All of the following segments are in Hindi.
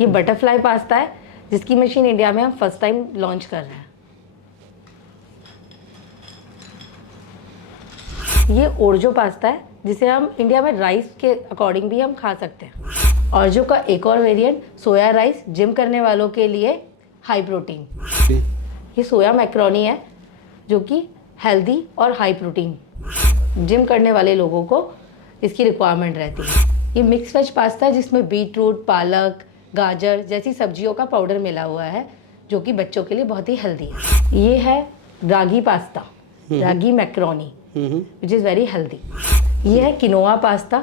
ये बटरफ्लाई पास्ता है जिसकी मशीन इंडिया में हम फर्स्ट टाइम लॉन्च कर रहे हैं। ये ओरजो पास्ता है जिसे हम इंडिया में राइस के अकॉर्डिंग भी हम खा सकते हैं। ओरजो का एक और वेरिएंट सोया राइस, जिम करने वालों के लिए हाई प्रोटीन। ये सोया मैक्रोनी है जो कि हेल्दी और हाई प्रोटीन, जिम करने वाले लोगों को इसकी रिक्वायरमेंट रहती है। ये मिक्स वेज पास्ता है जिसमें बीटरूट, पालक, गाजर जैसी सब्जियों का पाउडर मिला हुआ है जो कि बच्चों के लिए बहुत ही हेल्दी है। ये है ragi pasta, ragi macaroni which is very healthy. ये है किनोआ पास्ता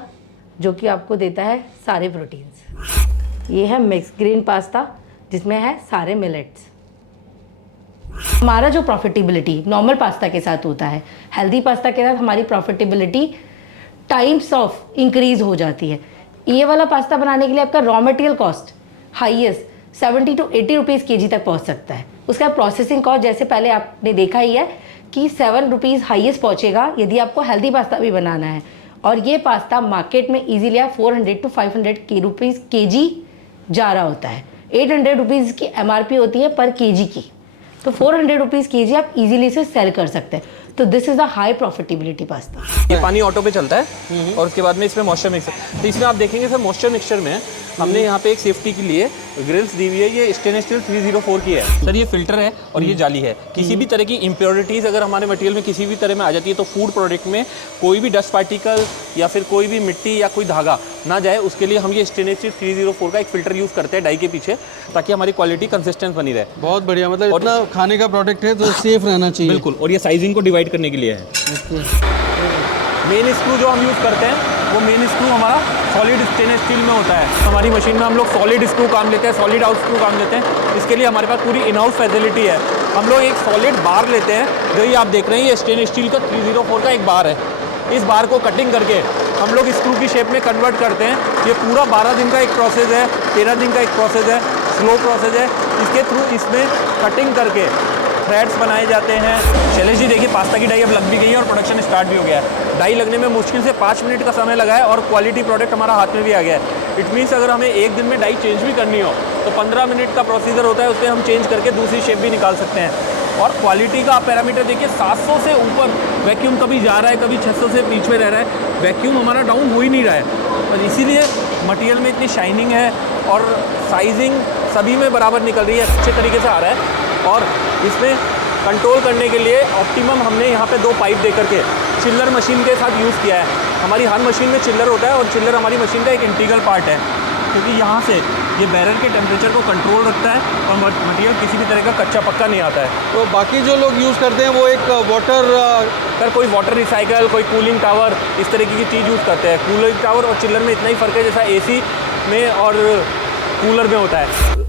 जो कि आपको देता है सारे प्रोटीन्स। ये है मिक्स ग्रीन पास्ता जिसमें है सारे मिलेट्स। हमारा जो प्रॉफिटेबिलिटी नॉर्मल पास्ता के साथ होता है, हेल्दी पास्ता के साथ हमारी प्रॉफिटेबिलिटी टाइम्स ऑफ इंक्रीज हो जाती है। ये वाला पास्ता बनाने के लिए आपका raw material cost highest 70 to 80 rupees kg तक पहुंच सकता है। उसका प्रोसेसिंग कॉस्ट जैसे पहले आपने देखा ही है कि 7 रुपीज़ हाईएस्ट पहुंचेगा यदि आपको हेल्दी पास्ता भी बनाना है। और ये पास्ता मार्केट में इजीली 400 to 500 रुपीज़ kg जा रहा होता है। 800 रुपीज़ की MRP होती है पर kg की, तो 400 रुपीज़ kg आप इजीली से सेल कर सकते हैं। तो this is a high profitability pasta. ये पानी ऑटो पे चलता है और उसके बाद में इसमें मॉइस्चर मिक्सर, तो इसमें आप देखेंगे सर मॉइस्चर मिक्सचर में हमने यहाँ पे एक सेफ्टी के लिए ग्रिल्स दी हुई है। ये स्टेनलेस स्टील 304 की है सर। ये फिल्टर है और ये जाली है। किसी भी तरह की इम्प्योरिटीज़ अगर हमारे मटेरियल में किसी भी तरह में आ जाती है तो फूड प्रोडक्ट में कोई भी डस्ट पार्टिकल या फिर कोई भी मिट्टी या कोई धागा ना जाए, उसके लिए हम ये स्टेनलेस स्टील 304 का एक फिल्टर यूज़ करते हैं डाई के पीछे, ताकि हमारी क्वालिटी कंसिस्टेंट बनी रहे। बहुत बढ़िया, मतलब इतना खाने का प्रोडक्ट है तो सेफ रहना चाहिए। बिल्कुल। और ये साइजिंग को डिवाइड करने के लिए है। मेन स्क्रू जो हम यूज़ करते हैं वो मेन स्क्रू हमारा सॉलिड स्टेनलेस स्टील में होता है। हमारी मशीन में हम लोग सॉलिड स्क्रू काम लेते हैं, सॉलिड आउट स्क्रू काम लेते हैं। इसके लिए हमारे पास पूरी इन हाउस फैसिलिटी है। हम लोग एक सॉलिड बार लेते हैं, जो ये आप देख रहे हैं ये स्टेनलेस स्टील का 304 का एक बार है। इस बार को कटिंग करके हम लोग स्क्रू की शेप में कन्वर्ट करते हैं। ये पूरा 12 दिन का एक प्रोसेस है, 13 दिन का एक प्रोसेस है, स्लो प्रोसेस है। इसके थ्रू इसमें कटिंग करके थ्रेड्स बनाए जाते हैं। शैलेश जी देखिए पास्ता की डाई अब लग भी गई है और प्रोडक्शन स्टार्ट भी हो गया है। डाई लगने में मुश्किल से 5 मिनट का समय लगा है और क्वालिटी प्रोडक्ट हमारा हाथ में भी आ गया है। इट मीन्स अगर हमें एक दिन में डाई चेंज भी करनी हो तो 15 मिनट का प्रोसीजर होता है, उससे हम चेंज करके दूसरी शेप भी निकाल सकते हैं। और क्वालिटी का आप पैरामीटर देखिए, 700 से ऊपर वैक्यूम कभी जा रहा है, कभी 600 से बीच में रह रहा है। वैक्यूम हमारा डाउन हो ही नहीं रहा है और इसीलिए मटेरियल में इतनी शाइनिंग है और साइजिंग सभी में बराबर निकल रही है, अच्छे तरीके से आ रहा है। और इसमें कंट्रोल करने के लिए ऑप्टिमम हमने यहाँ पे 2 पाइप दे करके चिल्लर मशीन के साथ यूज़ किया है। हमारी हर मशीन में चिल्लर होता है और चिल्लर हमारी मशीन का एक इंटीग्रल पार्ट है, क्योंकि यहाँ से ये बैरल के टेम्परेचर को कंट्रोल रखता है और मटेरियल किसी भी तरह का कच्चा पक्का नहीं आता है। तो बाकी जो लोग यूज़ करते हैं वो एक वाटर अगर कोई वाटर रिसाइकल, कोई कूलिंग टावर, इस तरीके की चीज़ यूज़ करते हैं। कूलिंग टावर और चिल्लर में इतना ही फ़र्क है जैसा AC में और कूलर में होता है।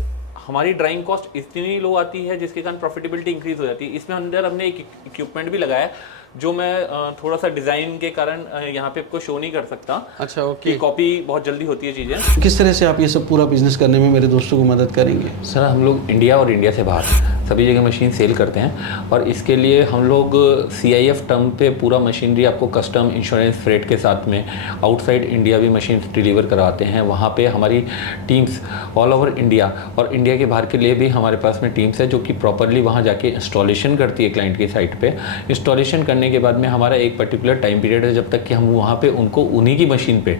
हमारी ड्राइंग कॉस्ट इतनी लो आती है जिसके कारण प्रॉफिटेबिलिटी इंक्रीज हो जाती है। इसमें अंदर हमने एक इक्विपमेंट भी लगाया है जो मैं थोड़ा सा डिज़ाइन के कारण यहाँ पे आपको शो नहीं कर सकता। अच्छा, ओके। कॉपी बहुत जल्दी होती है चीज़ें। किस तरह से आप ये सब पूरा बिजनेस करने में मेरे दोस्तों को मदद करेंगे? सर हम लोग इंडिया और इंडिया से बाहर सभी जगह मशीन सेल करते हैं और इसके लिए हम लोग CIF टर्म पे पूरा मशीनरी आपको कस्टम इंश्योरेंस फ्रेट के साथ में आउटसाइड इंडिया भी मशीन डिलीवर कराते हैं। वहाँ पे हमारी टीम्स ऑल ओवर इंडिया और इंडिया के बाहर के लिए भी हमारे पास में टीम्स है जो कि प्रॉपरली वहाँ जाके इंस्टॉलेशन करती है क्लाइंट की साइट पे। इंस्टॉलेशन करने के बाद में हमारा एक पर्टिकुलर टाइम पीरियड है जब तक कि हम वहाँ पे उनको उन्हीं की मशीन पे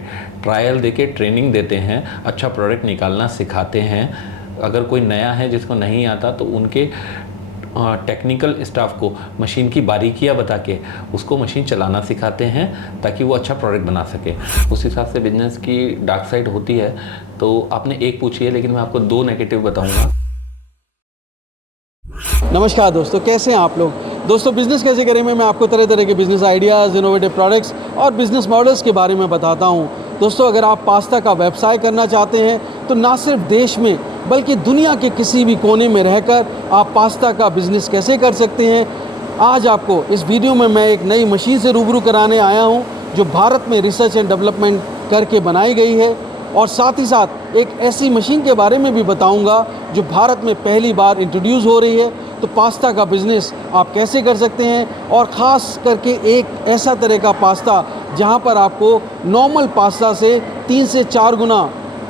ट्रायल देके ट्रेनिंग देते हैं, अच्छा प्रोडक्ट निकालना सिखाते हैं। अगर कोई नया है जिसको नहीं आता तो उनके टेक्निकल स्टाफ को मशीन की बारीकियां बता के उसको मशीन चलाना सिखाते हैं ताकि वो अच्छा प्रोडक्ट बना सके। उस हिसाब से बिजनेस की डार्क साइड होती है। तो आपने एक पूछी है लेकिन मैं आपको 2 नेगेटिव बताऊंगा। नमस्कार दोस्तों, कैसे हैं आप लोग? दोस्तों, बिज़नेस कैसे करें में मैं आपको तरह तरह के बिज़नेस आइडियाज़, इनोवेटिव प्रोडक्ट्स और बिज़नेस मॉडल्स के बारे में बताता हूं। दोस्तों, अगर आप पास्ता का व्यवसाय करना चाहते हैं तो ना सिर्फ देश में बल्कि दुनिया के किसी भी कोने में रहकर आप पास्ता का बिज़नेस कैसे कर सकते हैं, आज आपको इस वीडियो में मैं एक नई मशीन से रूबरू कराने आया हूँ जो भारत में रिसर्च एंड डेवलपमेंट करके बनाई गई है। और साथ ही साथ एक ऐसी मशीन के बारे में भी बताऊंगा जो भारत में पहली बार इंट्रोड्यूस हो रही है। तो पास्ता का बिज़नेस आप कैसे कर सकते हैं और ख़ास करके एक ऐसा तरह का पास्ता जहां पर आपको नॉर्मल पास्ता से 3 से 4 गुना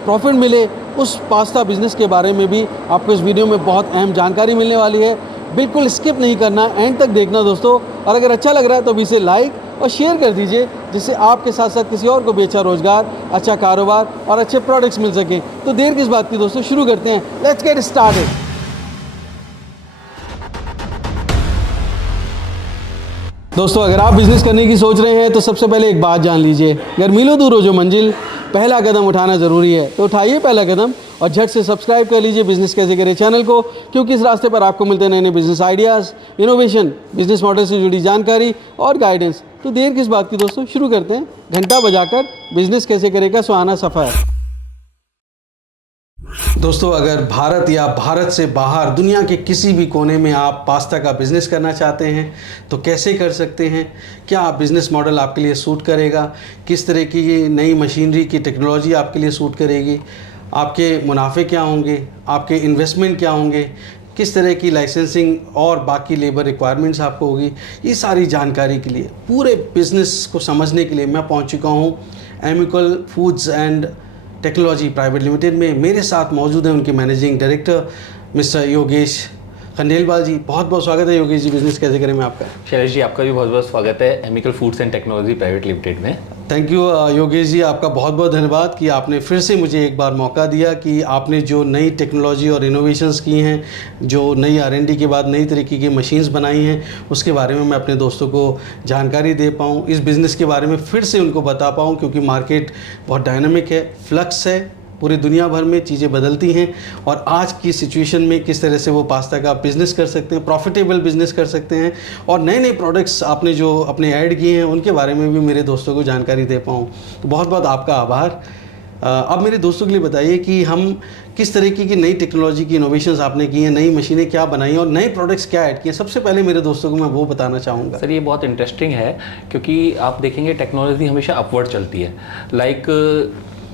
प्रॉफिट मिले, उस पास्ता बिज़नेस के बारे में भी आपको इस वीडियो में बहुत अहम जानकारी मिलने वाली है। बिल्कुल स्किप नहीं करना, एंड तक देखना दोस्तों। और अगर अच्छा लग रहा है तो भी इसे लाइक और शेयर कर दीजिए, जिससे आपके साथ साथ किसी और को भी अच्छा रोजगार, अच्छा कारोबार और अच्छे प्रोडक्ट्स मिल सकें। तो देर किस बात की दोस्तों, शुरू करते हैं। Let's get started. दोस्तों अगर आप बिज़नेस करने की सोच रहे हैं तो सबसे पहले एक बात जान लीजिए, अगर मिलो दूर हो जो मंजिल, पहला कदम उठाना ज़रूरी है। तो उठाइए पहला कदम और झट से सब्सक्राइब कर लीजिए बिज़नेस कैसे करें चैनल को, क्योंकि इस रास्ते पर आपको मिलते हैं नए नए business ideas, innovation, business model से जुड़ी जानकारी और गाइडेंस। तो देर किस बात की दोस्तों, शुरू करते हैं। घंटा बजाकर बिज़नेस कैसे करेगा सुहाना सफ़र। दोस्तों अगर भारत या भारत से बाहर दुनिया के किसी भी कोने में आप पास्ता का बिज़नेस करना चाहते हैं तो कैसे कर सकते हैं, क्या बिज़नेस मॉडल आपके लिए सूट करेगा, किस तरह की ये नई मशीनरी की टेक्नोलॉजी आपके लिए सूट करेगी, आपके मुनाफे क्या होंगे, आपके इन्वेस्टमेंट क्या होंगे, किस तरह की लाइसेंसिंग और बाकी लेबर रिक्वायरमेंट्स आपको होगी, ये सारी जानकारी के लिए, पूरे बिज़नेस को समझने के लिए मैं पहुंच चुका हूँ Amical foods and technology private limited में। मेरे साथ मौजूद हैं उनके managing director mister Yogesh Khandelwal ji. बहुत बहुत स्वागत है योगेश जी बिज़नेस कैसे करें में आपका। शैलेश जी, आपका भी बहुत बहुत स्वागत है Amical foods and technology private limited में। थैंक यू योगेश जी, आपका बहुत बहुत धन्यवाद कि आपने फिर से मुझे एक बार मौका दिया कि आपने जो नई टेक्नोलॉजी और इनोवेशंस की हैं, जो नई R&D के बाद नई तरीके की मशीन्स बनाई हैं, उसके बारे में मैं अपने दोस्तों को जानकारी दे पाऊँ, इस बिज़नेस के बारे में फिर से उनको बता पाऊँ, क्योंकि मार्केट बहुत डायनामिक है, फ्लक्स है, पूरी दुनिया भर में चीज़ें बदलती हैं और आज की सिचुएशन में किस तरह से वो पास्ता का बिज़नेस कर सकते हैं, प्रॉफिटेबल बिज़नेस कर सकते हैं, और नए नए प्रोडक्ट्स आपने जो अपने ऐड किए हैं उनके बारे में भी मेरे दोस्तों को जानकारी दे पाऊँ। तो बहुत बहुत आपका आभार। अब मेरे दोस्तों के लिए बताइए कि हम किस तरीके की नई टेक्नोलॉजी की इनोवेशंस आपने की हैं, नई मशीनें क्या बनाई और नए प्रोडक्ट्स क्या ऐड किए। सबसे पहले मेरे दोस्तों को मैं वो बताना चाहूँगा। सर ये बहुत इंटरेस्टिंग है, क्योंकि आप देखेंगे टेक्नोलॉजी हमेशा अपवर्ड चलती है। लाइक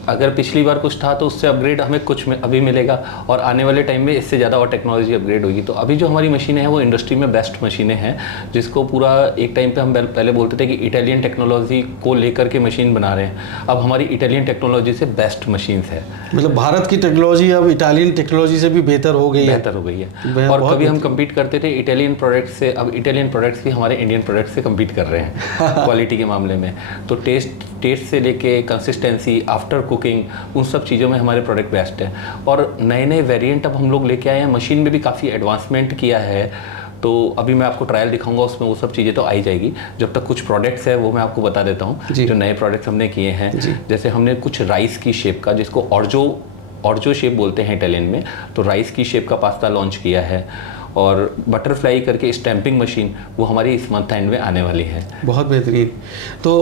अगर पिछली बार कुछ था तो उससे अपग्रेड हमें कुछ में अभी मिलेगा, और आने वाले टाइम में इससे ज़्यादा और टेक्नोलॉजी अपग्रेड होगी। तो अभी जो हमारी मशीनें हैं वो इंडस्ट्री में बेस्ट मशीनें हैं, जिसको पूरा एक टाइम पे हम पहले बोलते थे कि इटालियन टेक्नोलॉजी को लेकर के मशीन बना रहे हैं। अब हमारी इटालियन टेक्नोलॉजी से बेस्ट मशीन्स है। मतलब भारत की टेक्नोलॉजी अब इटालियन टेक्नोलॉजी से भी बेहतर हो गई है। और कभी हम कम्पीट करते थे इटालियन प्रोडक्ट्स से, अब इटालियन प्रोडक्ट्स भी हमारे इंडियन प्रोडक्ट्स से कम्पीट कर रहे हैं क्वालिटी के मामले में। तो टेस्ट से लेके कंसिस्टेंसी, आफ्टर कुकिंग, उन सब चीज़ों में हमारे प्रोडक्ट बेस्ट है। और नए नए वेरिएंट अब हम लोग लेके आए हैं, मशीन में भी काफ़ी एडवांसमेंट किया है। तो अभी मैं आपको ट्रायल दिखाऊंगा, उसमें वो सब चीज़ें तो आ ही जाएगी। जब तक कुछ प्रोडक्ट्स है वो मैं आपको बता देता हूँ जो नए प्रोडक्ट्स हमने किए हैं। जैसे हमने कुछ राइस की शेप का, जिसको ऑर्जो शेप बोलते हैं इटालियन में, तो राइस की शेप का पास्ता लॉन्च किया है। और बटरफ्लाई करके स्टैंपिंग मशीन, वो हमारी इस मंथ एंड में आने वाली है। बहुत बेहतरीन। तो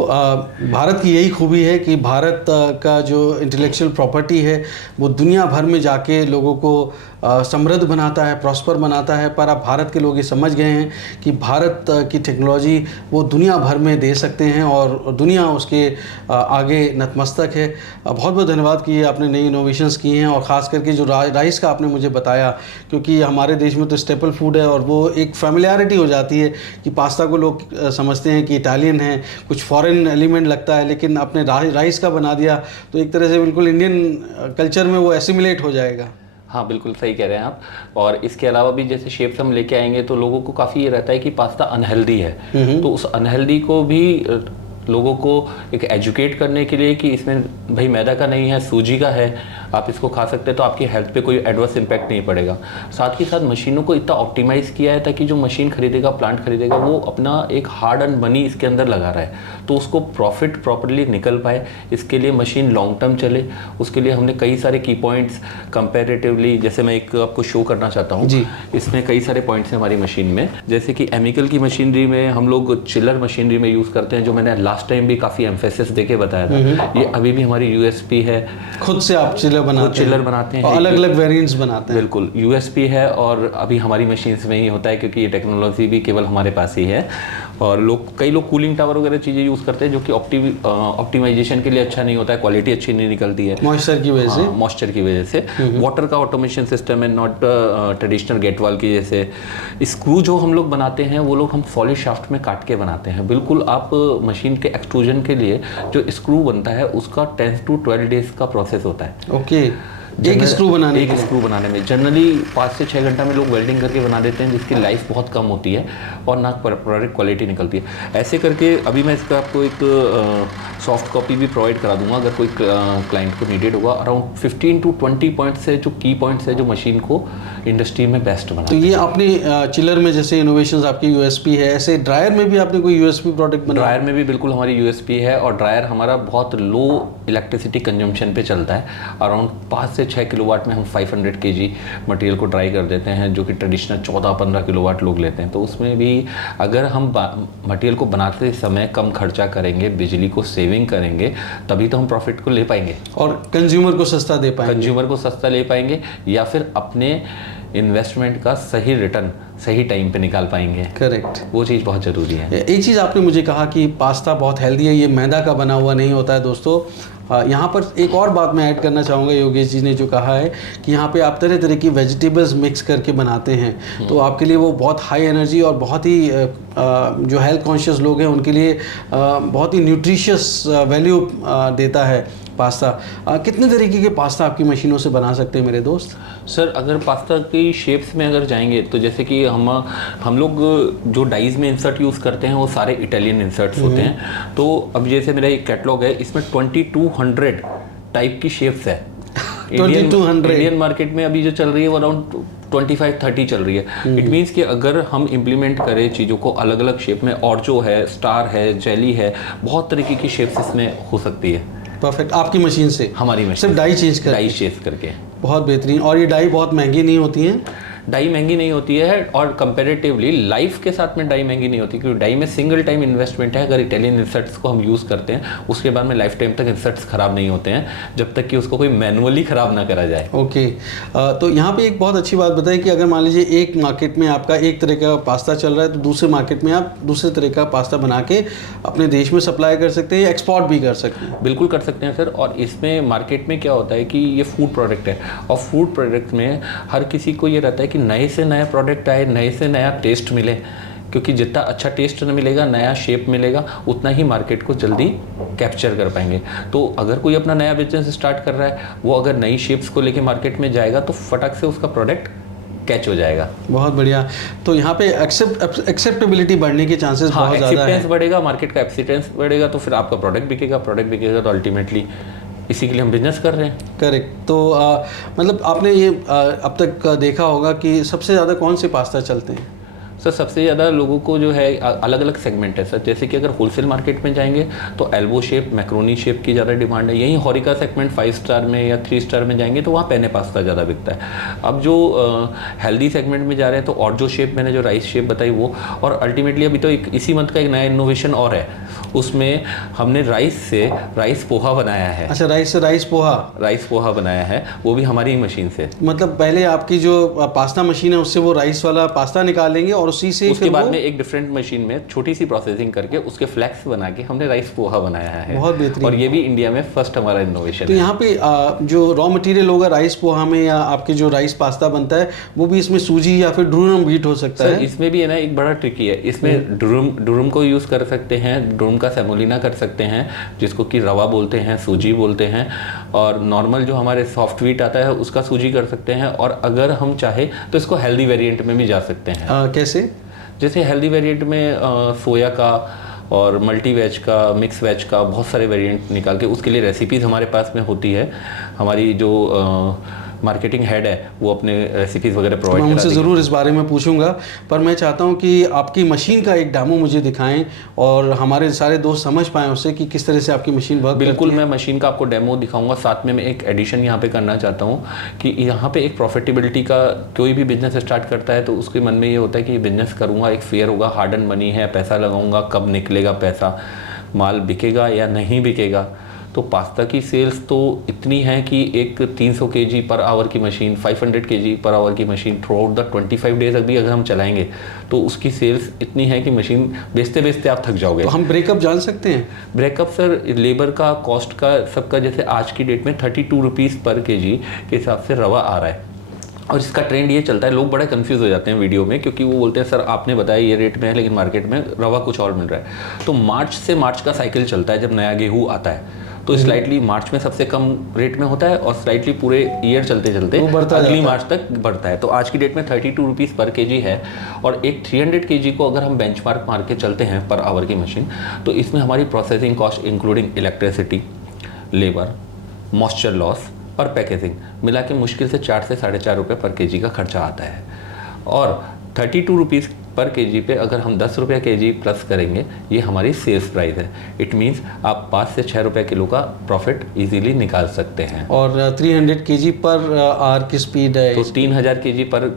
भारत की यही खूबी है कि भारत का जो इंटेलेक्चुअल प्रॉपर्टी है वो दुनिया भर में जाके लोगों को समृद्ध बनाता है, प्रॉस्पर बनाता है। पर अब भारत के लोग ये समझ गए हैं कि भारत की टेक्नोलॉजी वो दुनिया भर में दे सकते हैं और दुनिया उसके आगे नतमस्तक है। बहुत बहुत धन्यवाद कि आपने नई इनोवेशंस की हैं, और ख़ास करके जो राइस का आपने मुझे बताया, क्योंकि हमारे देश में तो स्टेपल फूड है और वो एक फैमिलियरिटी हो जाती है कि पास्ता को लोग समझते हैं कि इटालियन है, कुछ फॉरेन एलिमेंट लगता है, लेकिन आपने राइस का बना दिया तो एक तरह से बिल्कुल इंडियन कल्चर में वो एसिमिलेट हो जाएगा। हाँ बिल्कुल सही कह रहे हैं आप। और इसके अलावा भी जैसे शेप्स हम लेके आएंगे तो लोगों को काफ़ी ये रहता है कि पास्ता अनहेल्दी है, तो उस अनहेल्दी को भी लोगों को एक एजुकेट करने के लिए कि इसमें भाई मैदा का नहीं है, सूजी का है, आप इसको खा सकते हैं, तो आपकी हेल्थ पे कोई एडवर्स इम्पैक्ट नहीं पड़ेगा। साथ ही साथ मशीनों को इतना ऑप्टिमाइज़ किया है ताकि जो मशीन खरीदेगा, प्लांट खरीदेगा, वो अपना एक हार्ड अर्न मनी इसके अंदर लगा रहा है, तो उसको प्रॉफिट प्रॉपरली निकल पाए। इसके लिए मशीन लॉन्ग टर्म चले, उसके लिए हमने कई सारे की पॉइंट्स कंपेरेटिवली, जैसे मैं एक आपको शो करना चाहता हूँ। इसमें कई सारे पॉइंट्स हैं हमारी मशीन में, जैसे कि एमिकल की मशीनरी में हम लोग चिलर मशीनरी में यूज़ करते हैं, जो मैंने लास्ट टाइम भी काफ़ी एम्फेसिस देके बताया था। ये अभी भी हमारी यूएसपी है। खुद से आप चिलर बनाते हैं, अलग अलग वेरिएंट्स बनाते हैं। बिल्कुल यूएसपी है, और अभी हमारी मशीन्स में ही होता है, क्योंकि ये टेक्नोलॉजी भी केवल हमारे पास ही है। और कई लोग कूलिंग टावर वगैरह चीज़ें यूज़ करते हैं, जो कि ऑप्टिमाइजेशन के लिए अच्छा नहीं होता है, क्वालिटी अच्छी नहीं निकलती है मॉइस्चर की वजह से। वाटर का ऑटोमेशन सिस्टम है, नॉट ट्रेडिशनल गेट वाल की जैसे। स्क्रू जो हम लोग बनाते हैं वो लोग हम सॉलिड शाफ्ट में काट के बनाते हैं। बिल्कुल आप मशीन के एक्सट्रूजन के लिए जो स्क्रू बनता है उसका 10 to 12 डेज का प्रोसेस होता है। ओके। एक स्क्रू बनाने एक स्क्रू बनाने में जनरली 5 से 6 घंटा में लोग वेल्डिंग करके बना देते हैं, जिसकी लाइफ बहुत कम होती है और ना प्रोडक्ट क्वालिटी निकलती है। ऐसे करके अभी मैं इसका आपको एक सॉफ्ट कॉपी भी प्रोवाइड करा दूंगा अगर कोई क्लाइंट को नीडेड होगा। अराउंड 15 to 20 पॉइंट्स है जो की पॉइंट्स है जो मशीन को इंडस्ट्री में बेस्ट बना। तो ये आपने चिलर में जैसे इनोवेशंस आपकी यूएसपी है, ऐसे ड्रायर में भी आपने कोई यूएसपी प्रोडक्ट बनाया? ड्रायर में भी बिल्कुल हमारी यूएसपी है, और ड्रायर हमारा बहुत लो इलेक्ट्रिसिटी कंजम्पशन पे चलता है। अराउंड 5 से 6 किलोवाट में हम 500 kg मटेरियल को ड्राई कर देते हैं, जो कि ट्रेडिशनल 14-15 किलोवाट लोग लेते हैं। तो उसमें भी अगर हम मटेरियल को बनाते समय कम खर्चा करेंगे, बिजली को सेविंग करेंगे, तभी तो हम प्रॉफिट को ले पाएंगे और कंज्यूमर को सस्ता दे पाएंगे। कंज्यूमर को सस्ता ले पाएंगे, या फिर अपने इन्वेस्टमेंट का सही रिटर्न सही टाइम पे निकाल पाएंगे। करेक्ट, वो चीज़ बहुत ज़रूरी है। एक चीज़ आपने मुझे कहा कि पास्ता बहुत हेल्दी है, ये मैदा का बना हुआ नहीं होता है दोस्तों। यहाँ पर एक और बात मैं ऐड करना चाहूँगा, योगेश जी ने जो कहा है कि यहाँ पे आप तरह तरह की वेजिटेबल्स मिक्स करके बनाते हैं, तो आपके लिए वो बहुत हाई एनर्जी और बहुत ही जो हेल्थ कॉन्शियस लोग हैं उनके लिए बहुत ही न्यूट्रिशियस वैल्यू देता है पास्ता। कितने तरीके के पास्ता आपकी मशीनों से बना सकते हैं मेरे दोस्त? सर अगर पास्ता की शेप्स में अगर जाएंगे तो जैसे कि हम लोग जो डाइज में इंसर्ट यूज़ करते हैं वो सारे इटालियन इंसर्ट्स होते हैं। तो अब जैसे मेरा एक कैटलॉग है, इसमें 2200 टाइप की शेप्स है। 2200 इंडियन मार्केट में अभी जो चल रही है वो अराउंड 25-30 चल रही है। इट मीन्स कि अगर हम इम्प्लीमेंट करें चीज़ों को अलग अलग शेप में, और जो है स्टार है, जेली है, बहुत तरीके की शेप्स इसमें हो सकती है। परफेक्ट, आपकी मशीन से? हमारी मशीन सिर्फ डाई चेंज करके? डाई चेंज करके। बहुत बेहतरीन। और ये डाई बहुत महंगी नहीं होती हैं? डाई महंगी नहीं होती है, और कंपैरेटिवली लाइफ के साथ में डाई महंगी नहीं होती, क्योंकि डाई में सिंगल टाइम इन्वेस्टमेंट है। अगर इटालियन इंसर्ट्स को हम यूज़ करते हैं उसके बाद में लाइफ टाइम तक इंसर्ट्स ख़राब नहीं होते हैं, जब तक कि उसको कोई मैनुअली ख़राब ना करा जाए। ओके, तो यहाँ पे एक बहुत अच्छी बात बताई कि अगर मान लीजिए एक मार्केट में आपका एक तरह का पास्ता चल रहा है, तो दूसरे मार्केट में आप दूसरे तरह का पास्ता बना के अपने देश में सप्लाई कर सकते हैं या एक्सपोर्ट भी कर सकते हैं? बिल्कुल कर सकते हैं सर। और इसमें मार्केट में क्या होता है कि ये फूड प्रोडक्ट है, और फूड प्रोडक्ट में हर किसी को ये रहता है कि नए से नया प्रोडक्ट आए, नए से नया टेस्ट मिले, क्योंकि जितना अच्छा टेस्ट मिलेगा, नया शेप मिलेगा, उतना ही मार्केट को जल्दी कैप्चर कर पाएंगे। तो अगर कोई अपना नया बिजनेस स्टार्ट कर रहा है, वो अगर नई शेप्स को लेके मार्केट में जाएगा तो फटक से उसका प्रोडक्ट कैच हो जाएगा। बहुत बढ़िया। तो यहाँ पे एक्सेप्टेबिलिटी बढ़ने के चांसेस बहुत ज़्यादा है। एक्सेप्टेंस बढ़ेगा, मार्केट का एक्सेप्टेंस बढ़ेगा, तो फिर आपका प्रोडक्ट बिकेगा तो अल्टीमेटली इसी के लिए हम बिजनेस कर रहे हैं। करेक्ट। तो मतलब आपने ये अब तक देखा होगा कि सबसे ज़्यादा कौन से पास्ता चलते हैं? सर सबसे ज़्यादा लोगों को जो है अलग अलग सेगमेंट है सर। जैसे कि अगर होलसेल मार्केट में जाएंगे तो एल्बो शेप, मैक्रोनी शेप की ज़्यादा डिमांड है। यहीं हॉरिका सेगमेंट 5 स्टार में या 3 स्टार में जाएंगे तो वहाँ पेने पास्ता ज़्यादा बिकता है। अब जो हेल्दी सेगमेंट में जा रहे हैं तो और जो शेप मैंने जो राइस शेप बताई वो, और अल्टीमेटली अभी तो इसी मंथ का एक नया इनोवेशन और है, उसमें हमने राइस से राइस पोहा बनाया है। अच्छा, राइस से राइस पोहा बनाया है, वो भी हमारी ही मशीन से। मतलब पहले आपकी जो पास्ता मशीन है उससे वो राइस वाला पास्ता निकालेंगे और उसी से उसके बाद में एक डिफरेंट मशीन में छोटी सी प्रोसेसिंग करके उसके फ्लैक्स बना के हमने राइस पोहा बनाया है। बहुत बेहतरीन। और ये भी इंडिया में फर्स्ट हमारा इनोवेशन है। तो यहाँ पे जो रॉ मटेरियल होगा राइस पोहा में या आपके जो राइस पास्ता बनता है वो भी इसमें सूजी या फिर ड्रूरम व्हीट हो सकता है? इसमें भी है ना एक बड़ा ट्रिकी है। इसमें ड्रूरम को यूज़ कर सकते हैं, ड्रूरम का सेमोलिना कर सकते हैं जिसको कि रवा बोलते हैं, सूजी बोलते हैं, और नॉर्मल जो हमारे सॉफ्ट व्हीट आता है उसका सूजी कर सकते हैं। और अगर हम चाहे तो इसको हेल्दी वेरिएंट में भी जा सकते हैं। कैसे? जैसे हेल्दी वेरिएंट में सोया का और मल्टी वेज का, मिक्स वेज का बहुत सारे वेरिएंट निकाल के, उसके लिए रेसिपीज़ हमारे पास में होती है। हमारी जो मार्केटिंग हेड है वो अपने रेसिपीज़ वगैरह प्रोवाइड मैं उनसे ज़रूर इस बारे में पूछूंगा, पर मैं चाहता हूं कि आपकी मशीन का एक डेमो मुझे दिखाएं और हमारे सारे दोस्त समझ पाएं उससे कि किस तरह से आपकी मशीन वर्क करती है। बिल्कुल, मैं मशीन का आपको डेमो दिखाऊंगा। साथ में मैं एक एडिशन यहाँ पे करना चाहता हूँ कि यहाँ पे एक प्रॉफिटेबिलिटी का, कोई भी बिजनेस स्टार्ट करता है तो उसके मन में ये होता है कि ये बिजनेस करूँगा, एक फेयर होगा, हार्ड एंड मनी है, पैसा लगाऊंगा, कब निकलेगा पैसा, माल बिकेगा या नहीं बिकेगा। तो पास्ता की सेल्स तो इतनी है कि एक 300 kg पर आवर की मशीन, 500 kg पर आवर की machine through out the 25 days अभी अगर हम चलाएंगे तो उसकी सेल्स इतनी है कि मशीन बेचते बेचते आप थक जाओगे। तो हम ब्रेकअप जान सकते हैं? ब्रेकअप सर लेबर का, कॉस्ट का, सबका, जैसे आज की डेट में 32 रुपीज़ पर kg के हिसाब से रवा आ रहा है। और इसका ट्रेंड ये चलता है, लोग बड़ा कंफ्यूज हो जाते हैं वीडियो में, क्योंकि वो बोलते हैं सर आपने बताया ये रेट में है लेकिन मार्केट में रवा कुछ और मिल रहा है। तो मार्च से मार्च का साइकिल चलता है जब नया गेहूँ आता है, तो स्लाइटली मार्च में सबसे कम रेट में होता है और स्लाइटली पूरे ईयर चलते चलते वो बढ़ता अगली जाता मार्च तक बढ़ता है। तो आज की डेट में 32 रुपीज़ पर केजी है और एक 300 केजी को अगर हम बेंचमार्क मार के चलते हैं पर आवर की मशीन, तो इसमें हमारी processing cost including electricity, labour, moisture loss और पैकेजिंग मिला के मुश्किल से 4 से 4.5 रुपये पर केजी का खर्चा आता है। और 32 रुपीज़ पर केजी पे अगर हम 10 रुपये केजी प्लस करेंगे, ये हमारी सेल्स प्राइस है। इट मीन्स आप 5 से 6 रुपये किलो का प्रॉफिट इजीली निकाल सकते हैं। और 300 केजी पर आवर की स्पीड है, तो 3000 केजी पर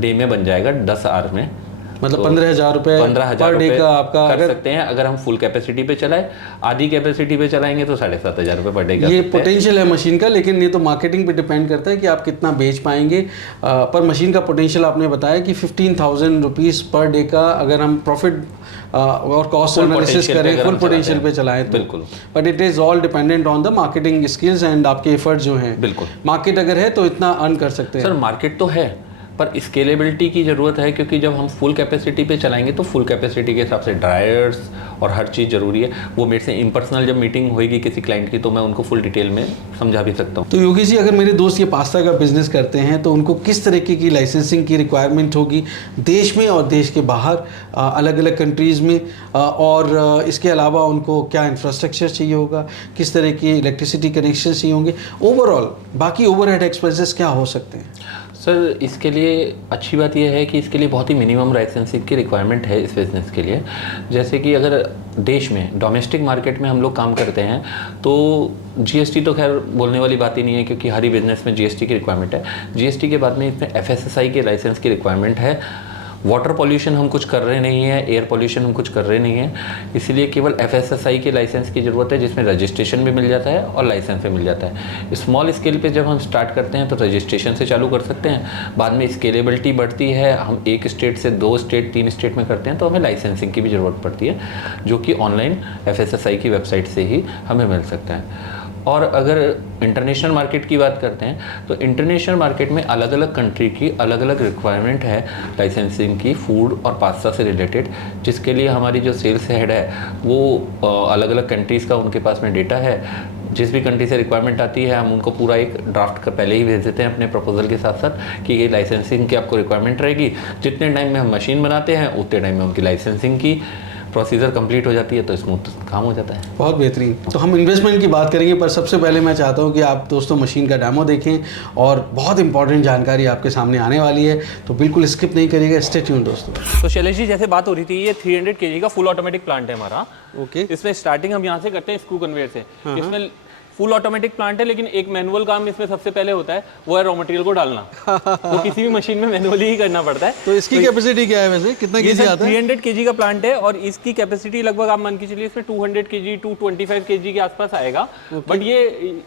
डे में बन जाएगा 10 आवर में, मतलब तो 15,000 रुपये 15,000 पर डे रुपये का आपका कर अगर सकते हैं। अगर हम फुल कैपेसिटी पे चलाए, आधी कैपेसिटी पे चलाएंगे तो 7,500 रुपये पर डे का। ये पोटेंशियल है मशीन का, लेकिन ये तो मार्केटिंग पे डिपेंड करता है कि आप कितना बेच पाएंगे। पर मशीन का पोटेंशियल आपने बताया कि 15,000 रुपीज़ पर डे का अगर हम प्रॉफिट और कॉस्ट Full एनालिसिस potential पे करें, अगर फुल हम पोटेंशियल चलाते पे चलाएं तो बिल्कुल। But it is all dependent on the marketing skills and आपके एफर्ट जो हैं। बिल्कुल। मार्केट अगर है तो इतना अर्न कर सकते हैं। सर मार्केट तो है, पर स्केलेबिलिटी की ज़रूरत है, क्योंकि जब हम फुल कैपेसिटी पे चलाएंगे तो फुल कैपेसिटी के हिसाब से ड्रायर्स और हर चीज़ ज़रूरी है। वो मेरे से इन पर्सनल जब मीटिंग होगी किसी क्लाइंट की, तो मैं उनको फुल डिटेल में समझा भी सकता हूँ। तो योगी जी, अगर मेरे दोस्त ये पास्ता का बिजनेस करते हैं तो उनको किस तरीके की लाइसेंसिंग की रिक्वायरमेंट होगी देश में और देश के बाहर, अलग अलग कंट्रीज़ में, और इसके अलावा उनको क्या इंफ्रास्ट्रक्चर चाहिए होगा, किस तरह की इलेक्ट्रिसिटी कनेक्शन चाहिए होंगे, ओवरऑल बाकी ओवरहेड एक्सपेंसेस क्या हो सकते हैं? सर इसके लिए अच्छी बात यह है कि इसके लिए बहुत ही मिनिमम लाइसेंसिंग की रिक्वायरमेंट है इस बिज़नेस के लिए। जैसे कि अगर देश में डोमेस्टिक मार्केट में हम लोग काम करते हैं तो जीएसटी तो खैर बोलने वाली बात ही नहीं है, क्योंकि हर ही बिज़नेस में जीएसटी की रिक्वायरमेंट है। जीएसटी के बाद में इसमें एफएसएसआई के लाइसेंस की रिक्वायरमेंट है। वाटर पॉल्यूशन हम कुछ कर रहे नहीं हैं, एयर पॉल्यूशन हम कुछ कर रहे नहीं हैं, इसलिए केवल एफएसएसआई के लाइसेंस की ज़रूरत है, जिसमें रजिस्ट्रेशन भी मिल जाता है और लाइसेंस भी मिल जाता है। स्मॉल स्केल पे जब हम स्टार्ट करते हैं तो रजिस्ट्रेशन से चालू कर सकते हैं, बाद में स्केलेबिलिटी बढ़ती है, हम 1 स्टेट से 2 स्टेट 3 स्टेट में करते हैं तो हमें लाइसेंसिंग की भी ज़रूरत पड़ती है, जो कि ऑनलाइन एफएसएसआई की वेबसाइट से ही हमें मिल सकता है। और अगर इंटरनेशनल मार्केट की बात करते हैं तो इंटरनेशनल मार्केट में अलग अलग कंट्री की अलग अलग रिक्वायरमेंट है लाइसेंसिंग की, फूड और पास्ता से रिलेटेड, जिसके लिए हमारी जो सेल्स हेड है वो अलग अलग कंट्रीज़ का उनके पास में डेटा है। जिस भी कंट्री से रिक्वायरमेंट आती है हम उनको पूरा एक ड्राफ्ट का पहले ही भेज देते हैं अपने प्रपोजल के साथ साथ कि ये लाइसेंसिंग की आपको रिक्वायरमेंट रहेगी। जितने टाइम में हम मशीन बनाते हैं उतने टाइम में उनकी लाइसेंसिंग की प्रोसीजर कंप्लीट हो जाती है, तो स्मूथ काम हो जाता है। बहुत बेहतरीन। तो हम इन्वेस्टमेंट की बात करेंगे, पर सबसे पहले मैं चाहता हूं कि आप दोस्तों मशीन का डेमो देखें और बहुत इंपॉर्टेंट जानकारी आपके सामने आने वाली है, तो बिल्कुल स्किप नहीं करिएगा। स्टे ट्यून दोस्तों। तो शैलेश जी, जैसे बात हो रही थी, ये 300 केजी का फुल ऑटोमेटिक प्लांट है हमारा। ओके। इसमें स्टार्टिंग हम यहाँ से करते हैं स्क्रू कन्वेयर से। इसमें फुल ऑटोमेटिक प्लांट है, लेकिन एक मैनुअल काम इसमें सबसे पहले होता है, वो है रॉ मटेरियल को डालना। वो किसी भी मशीन में मैनुअली ही करना पड़ता है। तो इसकी कैपेसिटी क्या है वैसे, कितना केजी आता है? 300 केजी का प्लांट है और इसकी कैपेसिटी लगभग आप मान के चलिए इसमें 200 केजी 225 केजी के आसपास आएगा। बट ये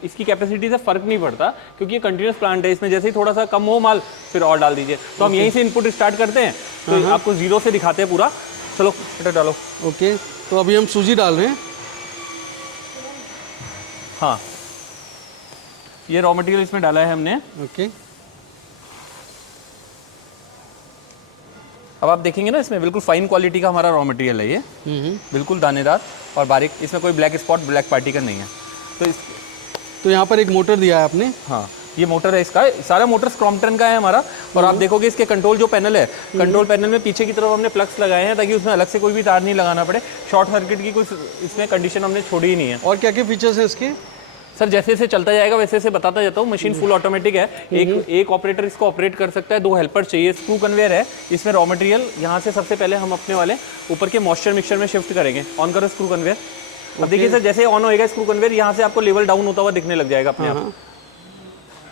इसकी कैपेसिटी से फर्क नहीं पड़ता, क्योंकि ये कंटिन्यूस प्लांट है। इसमें जैसे ही थोड़ा सा कम हो माल, फिर और डाल दीजिए। तो हम यहीं से इनपुट स्टार्ट करते हैं, तो आपको जीरो से दिखाते हैं पूरा। चलो बेटा डालो। ओके, तो अभी हम सूजी डाल रहे हैं। हाँ, ये रॉ मटेरियल इसमें डाला है हमने। ओके। अब आप देखेंगे ना, इसमें बिल्कुल फाइन क्वालिटी का हमारा रॉ मटेरियल है ये, बिल्कुल दानेदार और बारीक। इसमें कोई ब्लैक स्पॉट, ब्लैक पार्टिकल नहीं है। तो यहाँ पर एक मोटर दिया है आपने। हाँ, ये मोटर है इसका, सारा मोटर क्रॉम्पटन का है हमारा। और आप देखोगे इसके कंट्रोल जो पैनल है, कंट्रोल पैनल में पीछे की तरफ हमने प्लग्स लगाए हैं, ताकि उसमें अलग से कोई भी तार नहीं लगाना पड़े। शॉर्ट सर्किट की कुछ इसमें कंडीशन हमने छोड़ी ही नहीं है। और क्या क्या फीचर्स है इसके? सर जैसे जैसे चलता जाएगा वैसे वैसे बताता जाता हूँ। मशीन फुल ऑटोमेटिक है, एक ऑपरेटर इसको ऑपरेट कर सकता है, 2 हेल्पर चाहिए। स्क्रू कन्वेयर है, इसमें रॉ मटेरियल यहाँ से सबसे पहले हम अपने वाले ऊपर के मॉइस्चर मिक्सचर में शिफ्ट करेंगे। ऑन करो स्क्रू कन्वेयर। अब देखिए सर, जैसे ऑन होएगा स्क्रू कन्वेयर, यहाँ से आपको लेवल डाउन होता हुआ दिखने लग जाएगा अपने आप।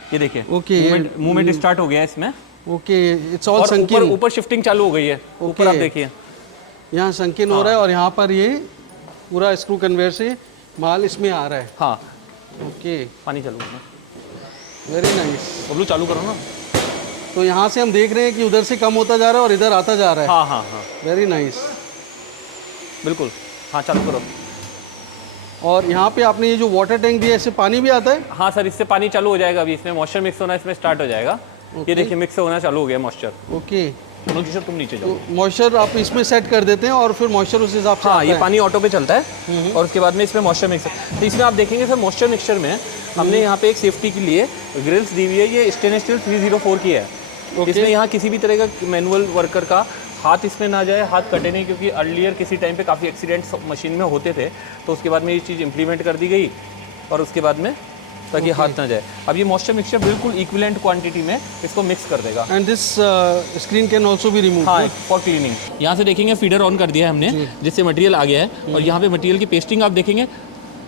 ये देखिए, ओके, मूवमेंट स्टार्ट हो गया है इसमें। Okay, it's all sunken. ऊपर शिफ्टिंग चालू हो गई है। ऊपर आप देखिए, यहाँ संकिन हो रहा है और यहाँ पर ये पूरा स्क्रू कन्वेयर से माल इसमें आ रहा है। हाँ, ओके, पानी चालू करना। Very nice. बबलू चालू करो ना। तो यहाँ से हम देख रहे हैं कि उधर से कम होता जा रहा है और इधर आता जा रहा है। हाँ हाँ हाँ, वेरी नाइस। बिल्कुल। हाँ, चालू करो। और यहाँ पे आपने ये जो वाटर टैंक दिया है, इससे पानी भी आता है? हाँ सर, इससे पानी चालू हो जाएगा। अभी इसमें मॉइस्चर मिक्स होना इसमें स्टार्ट हो जाएगा। ये देखिए, मिक्स होना चालू हो गया मॉइस्चर। ओके, किशोर तुम नीचे जाओ। तो मॉइस्चर आप इसमें सेट कर देते हैं और फिर मॉइस्चर उस हिसाब से हाँ, आता ये है। पानी ऑटो पे चलता है और उसके बाद में इसमें मॉइस्चर मिक्सर। तो इसमें आप देखेंगे सर मॉइस्चर मिक्सचर में हमने यहाँ पे एक सेफ्टी के लिए ग्रिल्स दी हुई है, ये स्टेनलेस स्टील 304 की है। इसमें यहाँ किसी भी तरह का मैनुअल वर्कर का हाथ इसमें ना जाए, हाथ कटे नहीं, क्योंकि अर्लियर किसी टाइम पे काफ़ी एक्सीडेंट्स मशीन में होते थे, तो उसके बाद में ये चीज़ इंप्लीमेंट कर दी गई और उसके बाद में ताकि हाथ ना जाए। अब ये मॉइस्चर मिक्सचर बिल्कुल इक्विवेलेंट क्वांटिटी में इसको मिक्स कर देगा। And this screen can also be remove. हाँ, फॉर क्लीनिंग। यहाँ से देखेंगे फीडर ऑन कर दिया है हमने, जिससे मटेरियल आ गया है और यहाँ पे मटेरियल की पेस्टिंग आप देखेंगे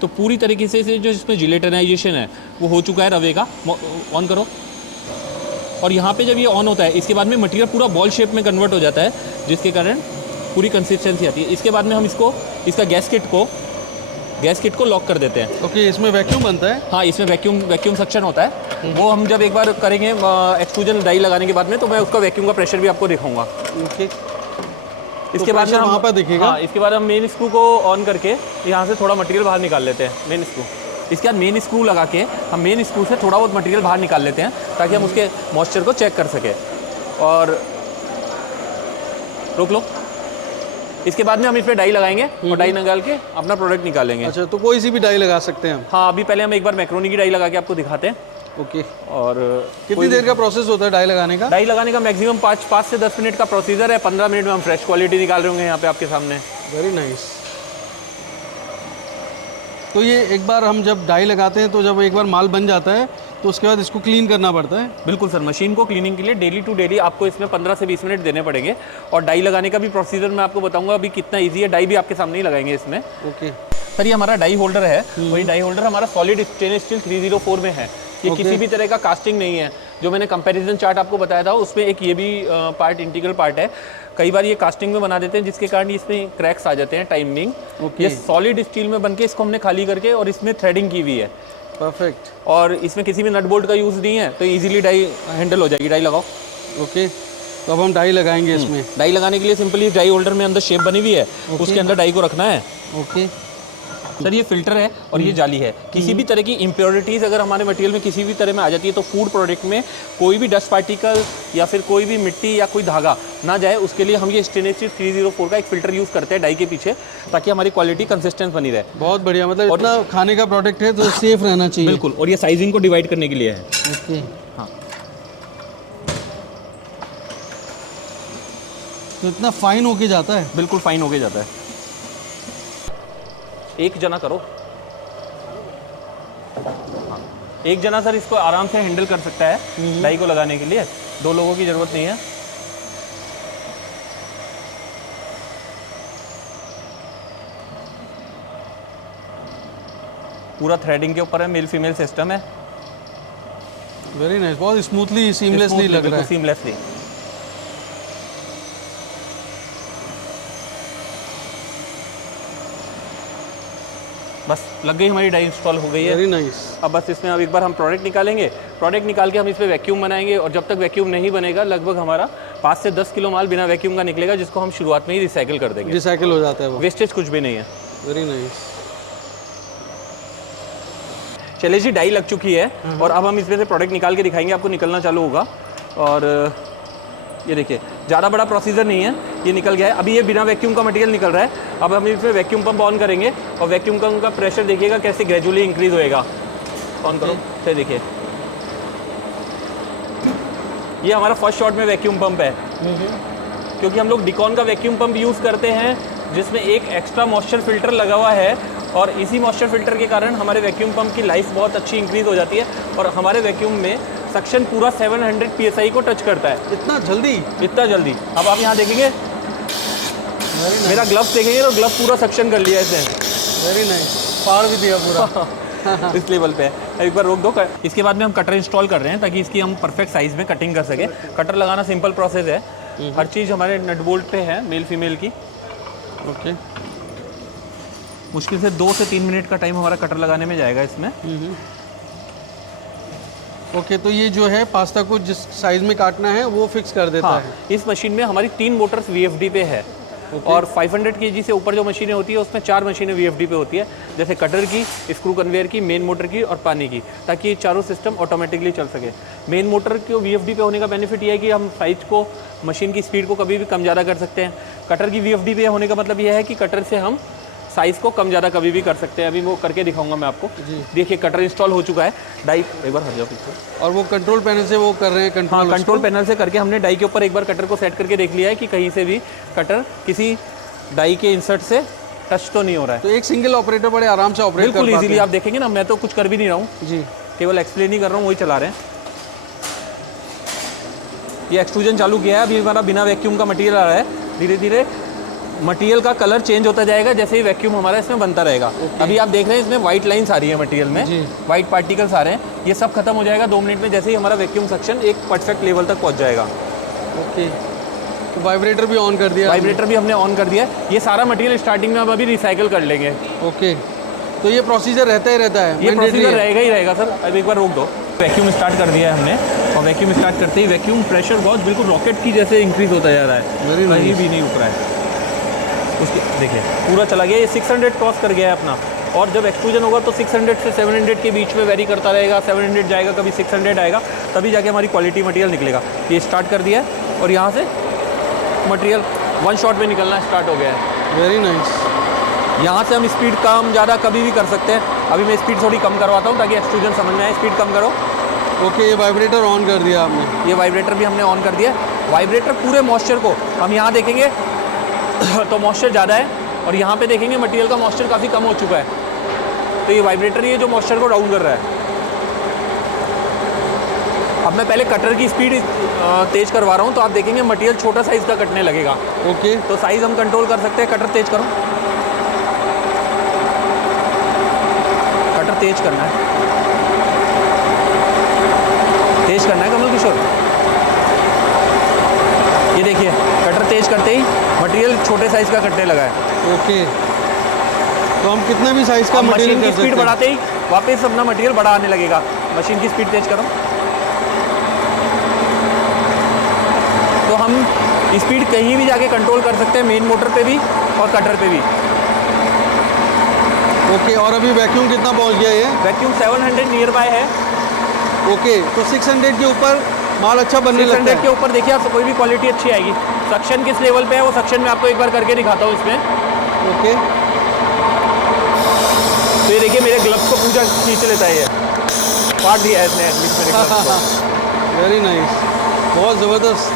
तो पूरी तरीके से जो इसमें जिलेटिनाइजेशन है वो हो चुका है रवे का। ऑन करो और यहाँ पे जब ये ऑन होता है इसके बाद में मटेरियल पूरा बॉल शेप में कन्वर्ट हो जाता है, जिसके कारण पूरी कंसिस्टेंसी आती है। इसके बाद में हम इसका गैस किट को लॉक कर देते हैं। ओके, इसमें वैक्यूम बनता है। हाँ, इसमें वैक्यूम सक्शन होता है। वो हम जब एक बार करेंगे एक्सट्रूजन डाई लगाने के बाद में, तो मैं उसका वैक्यूम का प्रेशर भी आपको दिखाऊंगा। ओके, इसके बाद में वहाँ पर दिखेगा। हाँ, इसके बाद हम मेन स्क्रू को ऑन करके यहाँ से थोड़ा मटेरियल बाहर निकाल लेते हैं, मेन स्क्रू। इसके बाद मेन स्क्रू लगा के हम मेन स्क्रू से थोड़ा बहुत मटेरियल बाहर निकाल लेते हैं ताकि हम उसके मॉइस्चर को चेक कर सकें। और रोक लो। इसके बाद में हम इसमें डाई लगाएंगे और डाई निकाल के अपना प्रोडक्ट निकालेंगे। अच्छा, तो कोई सी भी डाई लगा सकते हैं हम? हाँ, अभी पहले हम एक बार मैक्रोनी की डाई लगा के आपको दिखाते हैं। ओके, और कितनी देर का प्रोसेस होता है डाई लगाने का? डाई लगाने का मैक्सिमम 5 से 10 मिनट का प्रोसीजर है। 15 मिनट में हम फ्रेश क्वालिटी निकाल रहे होंगे यहाँ पे आपके सामने। Very nice. तो ये एक बार हम जब डाई लगाते हैं तो जब एक बार माल बन जाता है तो उसके बाद इसको क्लीन करना पड़ता है? बिल्कुल सर, मशीन को क्लीनिंग के लिए डेली टू डेली आपको इसमें 15 से 20 मिनट देने पड़ेंगे। और डाई लगाने का भी प्रोसीजर मैं आपको बताऊंगा अभी कितना ईजी है। डाई भी आपके सामने ही लगाएंगे इसमें। ओके सर, ये हमारा डाई होल्डर है। वही डाई होल्डर हमारा सॉलिड स्टेनलेस स्टील 304 में है। ये किसी भी तरह का कास्टिंग नहीं है। जो मैंने कंपैरिजन चार्ट आपको बताया था उसमें एक ये भी पार्ट इंटीग्रल पार्ट है। कई बार ये कास्टिंग में बना देते हैं जिसके कारण इसमें क्रैक्स आ जाते हैं टाइमिंग। ये सॉलिड स्टील में बनके इसको हमने खाली करके और इसमें थ्रेडिंग की हुई है। परफेक्ट। और इसमें किसी भी नट बोल्ट का यूज़ नहीं है, तो इजीली डाई हैंडल हो जाएगी। डाई लगाओ। ओके, तो अब हम डाई लगाएंगे इसमें। डाई लगाने के लिए सिंपली डाई होल्डर में अंदर शेप बनी हुई है, उसके अंदर डाई को रखना है। ओके सर, ये फिल्टर है और ये जाली है। किसी भी तरह की इम्प्योरिटीज़ अगर हमारे मटेरियल में किसी भी तरह में आ जाती है तो फूड प्रोडक्ट में कोई भी डस्ट पार्टिकल या फिर कोई भी मिट्टी या कोई धागा ना जाए, उसके लिए हम ये स्टेनलेस स्टील 304 का एक फ़िल्टर यूज़ करते हैं डाई के पीछे, ताकि हमारी क्वालिटी कंसिस्टेंट बनी रहे। बहुत बढ़िया, मतलब इतना खाने का प्रोडक्ट है तो सेफ रहना चाहिए। बिल्कुल। और ये साइजिंग को डिवाइड करने के लिए है। ओके, हाँ, तो इतना फाइन होके जाता है? बिल्कुल फाइन होके जाता है। एक जना करो। हाँ, एक जना सर इसको आराम से हैंडल कर सकता है डाई को लगाने के लिए। 2 लोगों की जरूरत नहीं है। पूरा थ्रेडिंग के ऊपर है, मेल फीमेल सिस्टम है। वेरी नाइस, बहुत स्मूथली सीमलेसली लग रहा है। सीमलेसली। बस लग गई, हमारी डाई इंस्टॉल हो गई है। Very nice. अब बस इसमें अब एक बार हम प्रोडक्ट निकालेंगे। प्रोडक्ट निकाल के हम इस पर वैक्यूम बनाएंगे और जब तक वैक्यूम नहीं बनेगा लगभग हमारा 5 से 10 किलो माल बिना वैक्यूम का निकलेगा, जिसको हम शुरुआत में ही रिसाइकिल कर देंगे। रिसाइकिल हो जाता है वो। वेस्टेज कुछ भी नहीं है। Very nice. चलिए जी, डाई लग चुकी है और अब हम इसमें से प्रोडक्ट निकाल के दिखाएंगे आपको। निकलना चालू होगा और ये देखिए, ज़्यादा बड़ा प्रोसीजर नहीं है, ये निकल गया है। अभी ये बिना वैक्यूम का मटेरियल निकल रहा है। अब हम इसमें वैक्यूम पंप ऑन करेंगे और वैक्यूम पंप का प्रेशर देखिएगा कैसे ग्रेजुअली इंक्रीज होएगा। ऑन करो, फिर देखिए, ये हमारा फर्स्ट शॉट में वैक्यूम पंप है। क्योंकि हम लोग डिकॉन का वैक्यूम पंप यूज़ करते हैं जिसमें एक एक्स्ट्रा मॉइस्चर फिल्टर लगा हुआ है और इसी मॉइस्चर फिल्टर के कारण हमारे वैक्यूम पंप की लाइफ बहुत अच्छी इंक्रीज हो जाती है और हमारे वैक्यूम में सक्शन पूरा 700 PSI को टच करता है। इतना जल्दी? इतना जल्दी। अब आप यहाँ देखेंगे, मेरा ग्लव्स देखेंगे तो ग्लव्स पूरा सक्शन कर लिया इसने। वेरी नाइस, फाड़ भी दिया पूरा। इस लेवल पे है। एक बार रोक दो। इसके बाद में हम कटर इंस्टॉल कर रहे हैं ताकि इसकी हम परफेक्ट साइज में कटिंग कर सके। कटर लगाना सिंपल प्रोसेस है। हर चीज़ हमारे नट बोल्ट पे है, मेल फीमेल की। ओके, मुश्किल से 2 से 3 मिनट का टाइम हमारा कटर लगाने में जाएगा इसमें। ओके, तो ये जो है पास्ता को जिस साइज में काटना है वो फिक्स कर देता हाँ, है। इस मशीन में हमारी 3 मोटर्स VFD पे है। और 500 kg से ऊपर जो मशीनें होती है उसमें 4 मशीनें VFD पे होती है, जैसे कटर की, स्क्रू कन्वेयर की, मेन मोटर की और पानी की, ताकि ये चारों सिस्टम ऑटोमेटिकली चल सके। मेन मोटर को VFD पे होने का बेनिफिट ये है कि हम साइज को, मशीन की स्पीड को कभी भी कम ज़्यादा कर सकते हैं। कटर की VFD पे होने का मतलब ये है कि कटर से हम साइज़ को कम ज़्यादा कभी भी कर सकते हैं। अभी वो करके दिखाऊंगा मैं आपको। देखिए कटर इंस्टॉल हो चुका है, डाई एक बार हट जाओ पीछे। और वो कंट्रोल पैनल से वो कर रहे हैं कंट्रोल। हाँ, कंट्रोल पैनल से करके हमने डाई के ऊपर एक बार कटर को सेट करके देख लिया है कि कहीं से भी कटर किसी डाई के इंसर्ट से टच तो नहीं हो रहा है। तो एक सिंगल ऑपरेटर बड़े आराम से ऑपरेट कर बिल्कुल पाते इजीली आप देखेंगे ना, मैं तो कुछ कर भी नहीं रहा हूँ जी, केवल एक्सप्लेन ही कर रहा हूँ, वही चला रहे हैं। ये एक्सट्रूजन चालू किया है, अभी हमारा बिना वैक्यूम का मटेरियल आ रहा है। धीरे धीरे मटेरियल का कलर चेंज होता जाएगा जैसे ही वैक्यूम हमारा इसमें बनता रहेगा। अभी आप देख रहे हैं इसमें वाइट लाइन्स आ रही है मटेरियल में, वाइट पार्टिकल्स आ रहे हैं। ये सब खत्म हो जाएगा 2 मिनट में, जैसे ही हमारा वैक्यूम सक्शन एक परफेक्ट लेवल तक पहुँच जाएगा। ओके, तो वाइब्रेटर भी ऑन कर दिया? वाइब्रेटर भी हमने ऑन कर दिया है। ये सारा मटेरियल स्टार्टिंग में अब अभी रिसाइकिल कर लेंगे। ओके, तो ये प्रोसीजर रहता ही रहता है? ये प्रोसीजर रहेगा ही रहेगा सर। अब एक बार रोक दो। वैक्यूम स्टार्ट कर दिया है हमने, और वैक्यूम स्टार्ट करते ही वैक्यूम प्रेशर बहुत बिल्कुल रॉकेट की जैसे इंक्रीज होता जा रहा है, कहीं भी नहीं रुक रहा है। उसके देखिए पूरा चला गया, ये 600 क्रॉस कर गया है अपना। और जब एक्सट्रूजन होगा तो 600 से 700 के बीच में वेरी करता रहेगा। 700 जाएगा, कभी 600 आएगा, तभी जाके हमारी क्वालिटी मटेरियल निकलेगा। ये स्टार्ट कर दिया है और यहाँ से मटेरियल 1 शॉट में निकलना स्टार्ट हो गया है। Very nice. यहाँ से हम स्पीड कम ज़्यादा कभी भी कर सकते हैं। अभी मैं स्पीड थोड़ी कम करवाता हूँ ताकि एक्सट्रूजन समझ में आए। स्पीड कम करो। ओके, ये वाइब्रेटर ऑन कर दिया आपने? ये वाइब्रेटर भी हमने ऑन कर दिया। वाइब्रेटर पूरे मॉइस्चर को हम यहाँ देखेंगे तो मॉइस्चर ज़्यादा है, और यहाँ पे देखेंगे मटेरियल का मॉइस्चर काफ़ी कम हो चुका है। तो ये वाइब्रेटर ही है जो मॉइस्चर को डाउन कर रहा है। अब मैं पहले कटर की स्पीड तेज़ करवा रहा हूँ, तो आप देखेंगे मटेरियल छोटा साइज़ का कटने लगेगा। ओके, तो साइज़ हम कंट्रोल कर सकते हैं। कटर तेज़ करो, कटर तेज़ करना है, तेज़ करना है कमल किशोर। ये देखिए कटर तेज़ करते ही मटेरियल छोटे साइज़ का कटने लगा है। ओके, तो हम कितने भी साइज़ का मशीन मटेरियल की कर स्पीड सकते हैं? बढ़ाते ही वापस अपना मटेरियल बड़ा आने लगेगा। मशीन की स्पीड तेज़ करो, तो हम स्पीड कहीं भी जाके कंट्रोल कर सकते हैं, मेन मोटर पे भी और कटर पे भी। ओके, और अभी वैक्यूम कितना पहुंच गया ये? वैक्यूम 700 नियर बाय है। ओके, तो 600 के ऊपर माल अच्छा बनने लगता 600 है? के ऊपर देखिए आप कोई भी क्वालिटी अच्छी आएगी। सक्शन किस लेवल पे है वो सक्शन में आपको एक बार करके दिखाता हूँ इसमें। ओके, तो ये देखिए मेरे ग्लव्स को पूरा खींच लेता है, ये काट दिया है इसने मेरे ग्लव्स को। वेरी नाइस, बहुत ज़बरदस्त।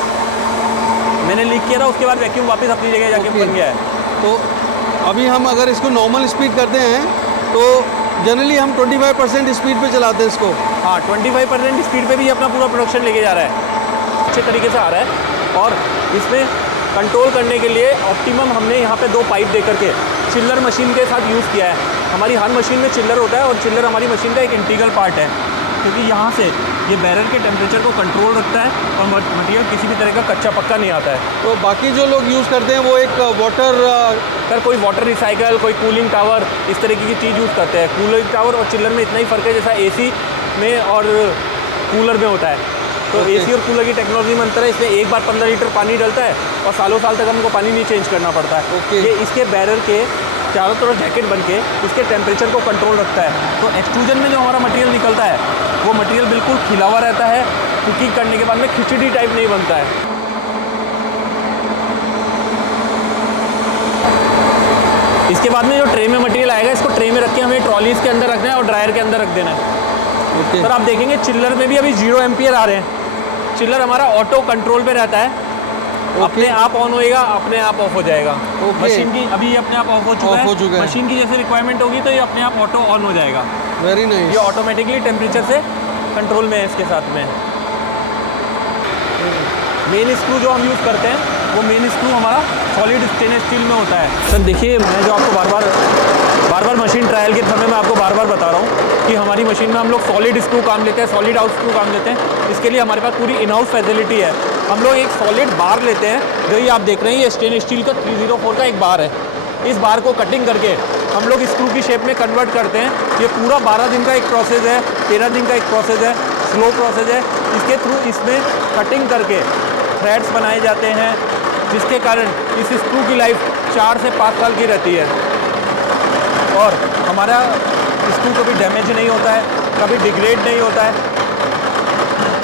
मैंने लीक किया था, उसके बाद वैक्यूम वापस अपनी जगह जाके बन गया है। तो अभी हम अगर इसको नॉर्मल स्पीड करते हैं तो जनरली हम 25% स्पीड पे चलाते हैं इसको। हाँ, 25% स्पीड पे भी अपना पूरा प्रोडक्शन लेके जा रहा है, अच्छे तरीके से आ रहा है। और इसमें कंट्रोल करने के लिए ऑप्टिमम हमने यहाँ पे 2 पाइप दे करके चिल्लर मशीन के साथ यूज़ किया है। हमारी हर मशीन में चिल्लर होता है, और चिल्लर हमारी मशीन का एक इंटीग्रल पार्ट है, क्योंकि यहाँ से ये बैरल के टेम्परेचर को कंट्रोल रखता है और मटेरियल किसी भी तरह का कच्चा पक्का नहीं आता है। तो बाकी जो लोग यूज़ करते हैं वो एक वाटर अगर कोई वाटर रिसाइकल, कोई कूलिंग टावर, इस तरीके की चीज़ यूज़ करते हैं। कूलिंग टावर और चिल्लर में इतना ही फ़र्क है जैसा AC में और कूलर में होता है। तो AC और कूलर की टेक्नोलॉजी में अंतर है। इसमें एक बार 15 लीटर पानी डलता है और सालों साल तक हमको पानी नहीं चेंज करना पड़ता है। ये इसके बैरल के चारों तरफ जैकेट बन के इसके टेम्परेचर को कंट्रोल रखता है। तो एक्सट्रूजन में जो हमारा मटेरियल निकलता है वो मटेरियल बिल्कुल खिला हुआ रहता है। कुकिंग करने के बाद में खिचड़ी टाइप नहीं बनता है। इसके बाद में जो ट्रे में मटेरियल आएगा, इसको ट्रे में रख के हमें ट्रॉलीज के अंदर रखना है और ड्रायर के अंदर रख देना है। सर आप देखेंगे चिल्लर में भी अभी 0 एम्पियर आ रहे हैं। चिल्लर हमारा ऑटो कंट्रोल पे रहता है, अपने आप ऑन होएगा, अपने आप ऑफ हो जाएगा। मशीन की अभी अपने आप ऑफ हो चुका है। मशीन की जैसे रिक्वायरमेंट होगी तो ये अपने आप ऑटो ऑन हो जाएगा। Very nice. ये ऑटोमेटिकली टेम्परेचर से कंट्रोल में है इसके साथ में। मेन स्क्रू जो हम यूज़ करते हैं वो मेन स्क्रू हमारा सॉलिड स्टेनलेस स्टील में होता है। सर देखिए, मैं जो आपको बार बार मशीन ट्रायल के समय मैं आपको बार बार बता रहा हूँ कि हमारी मशीन में हम लोग सॉलिड स्क्रू काम लेते हैं, सॉलिड आउट स्क्रू काम लेते हैं। इसके लिए हमारे पास पूरी इन हाउस फैसिलिटी है। हम लोग एक सॉलिड बार लेते हैं, जो ये आप देख रहे हैं, ये स्टेनलेस स्टील का 304 का एक बार है। इस बार को कटिंग करके हम लोग स्क्रू की शेप में कन्वर्ट करते हैं। ये पूरा 12 दिन का एक प्रोसेस है, 13 दिन का एक प्रोसेस है, स्लो प्रोसेस है। इसके थ्रू इसमें कटिंग करके थ्रेड्स बनाए जाते हैं, जिसके कारण इस स्क्रू की लाइफ 4 से 5 साल की रहती है और हमारा स्क्रू कभी डैमेज नहीं होता है, कभी डिग्रेड नहीं होता है।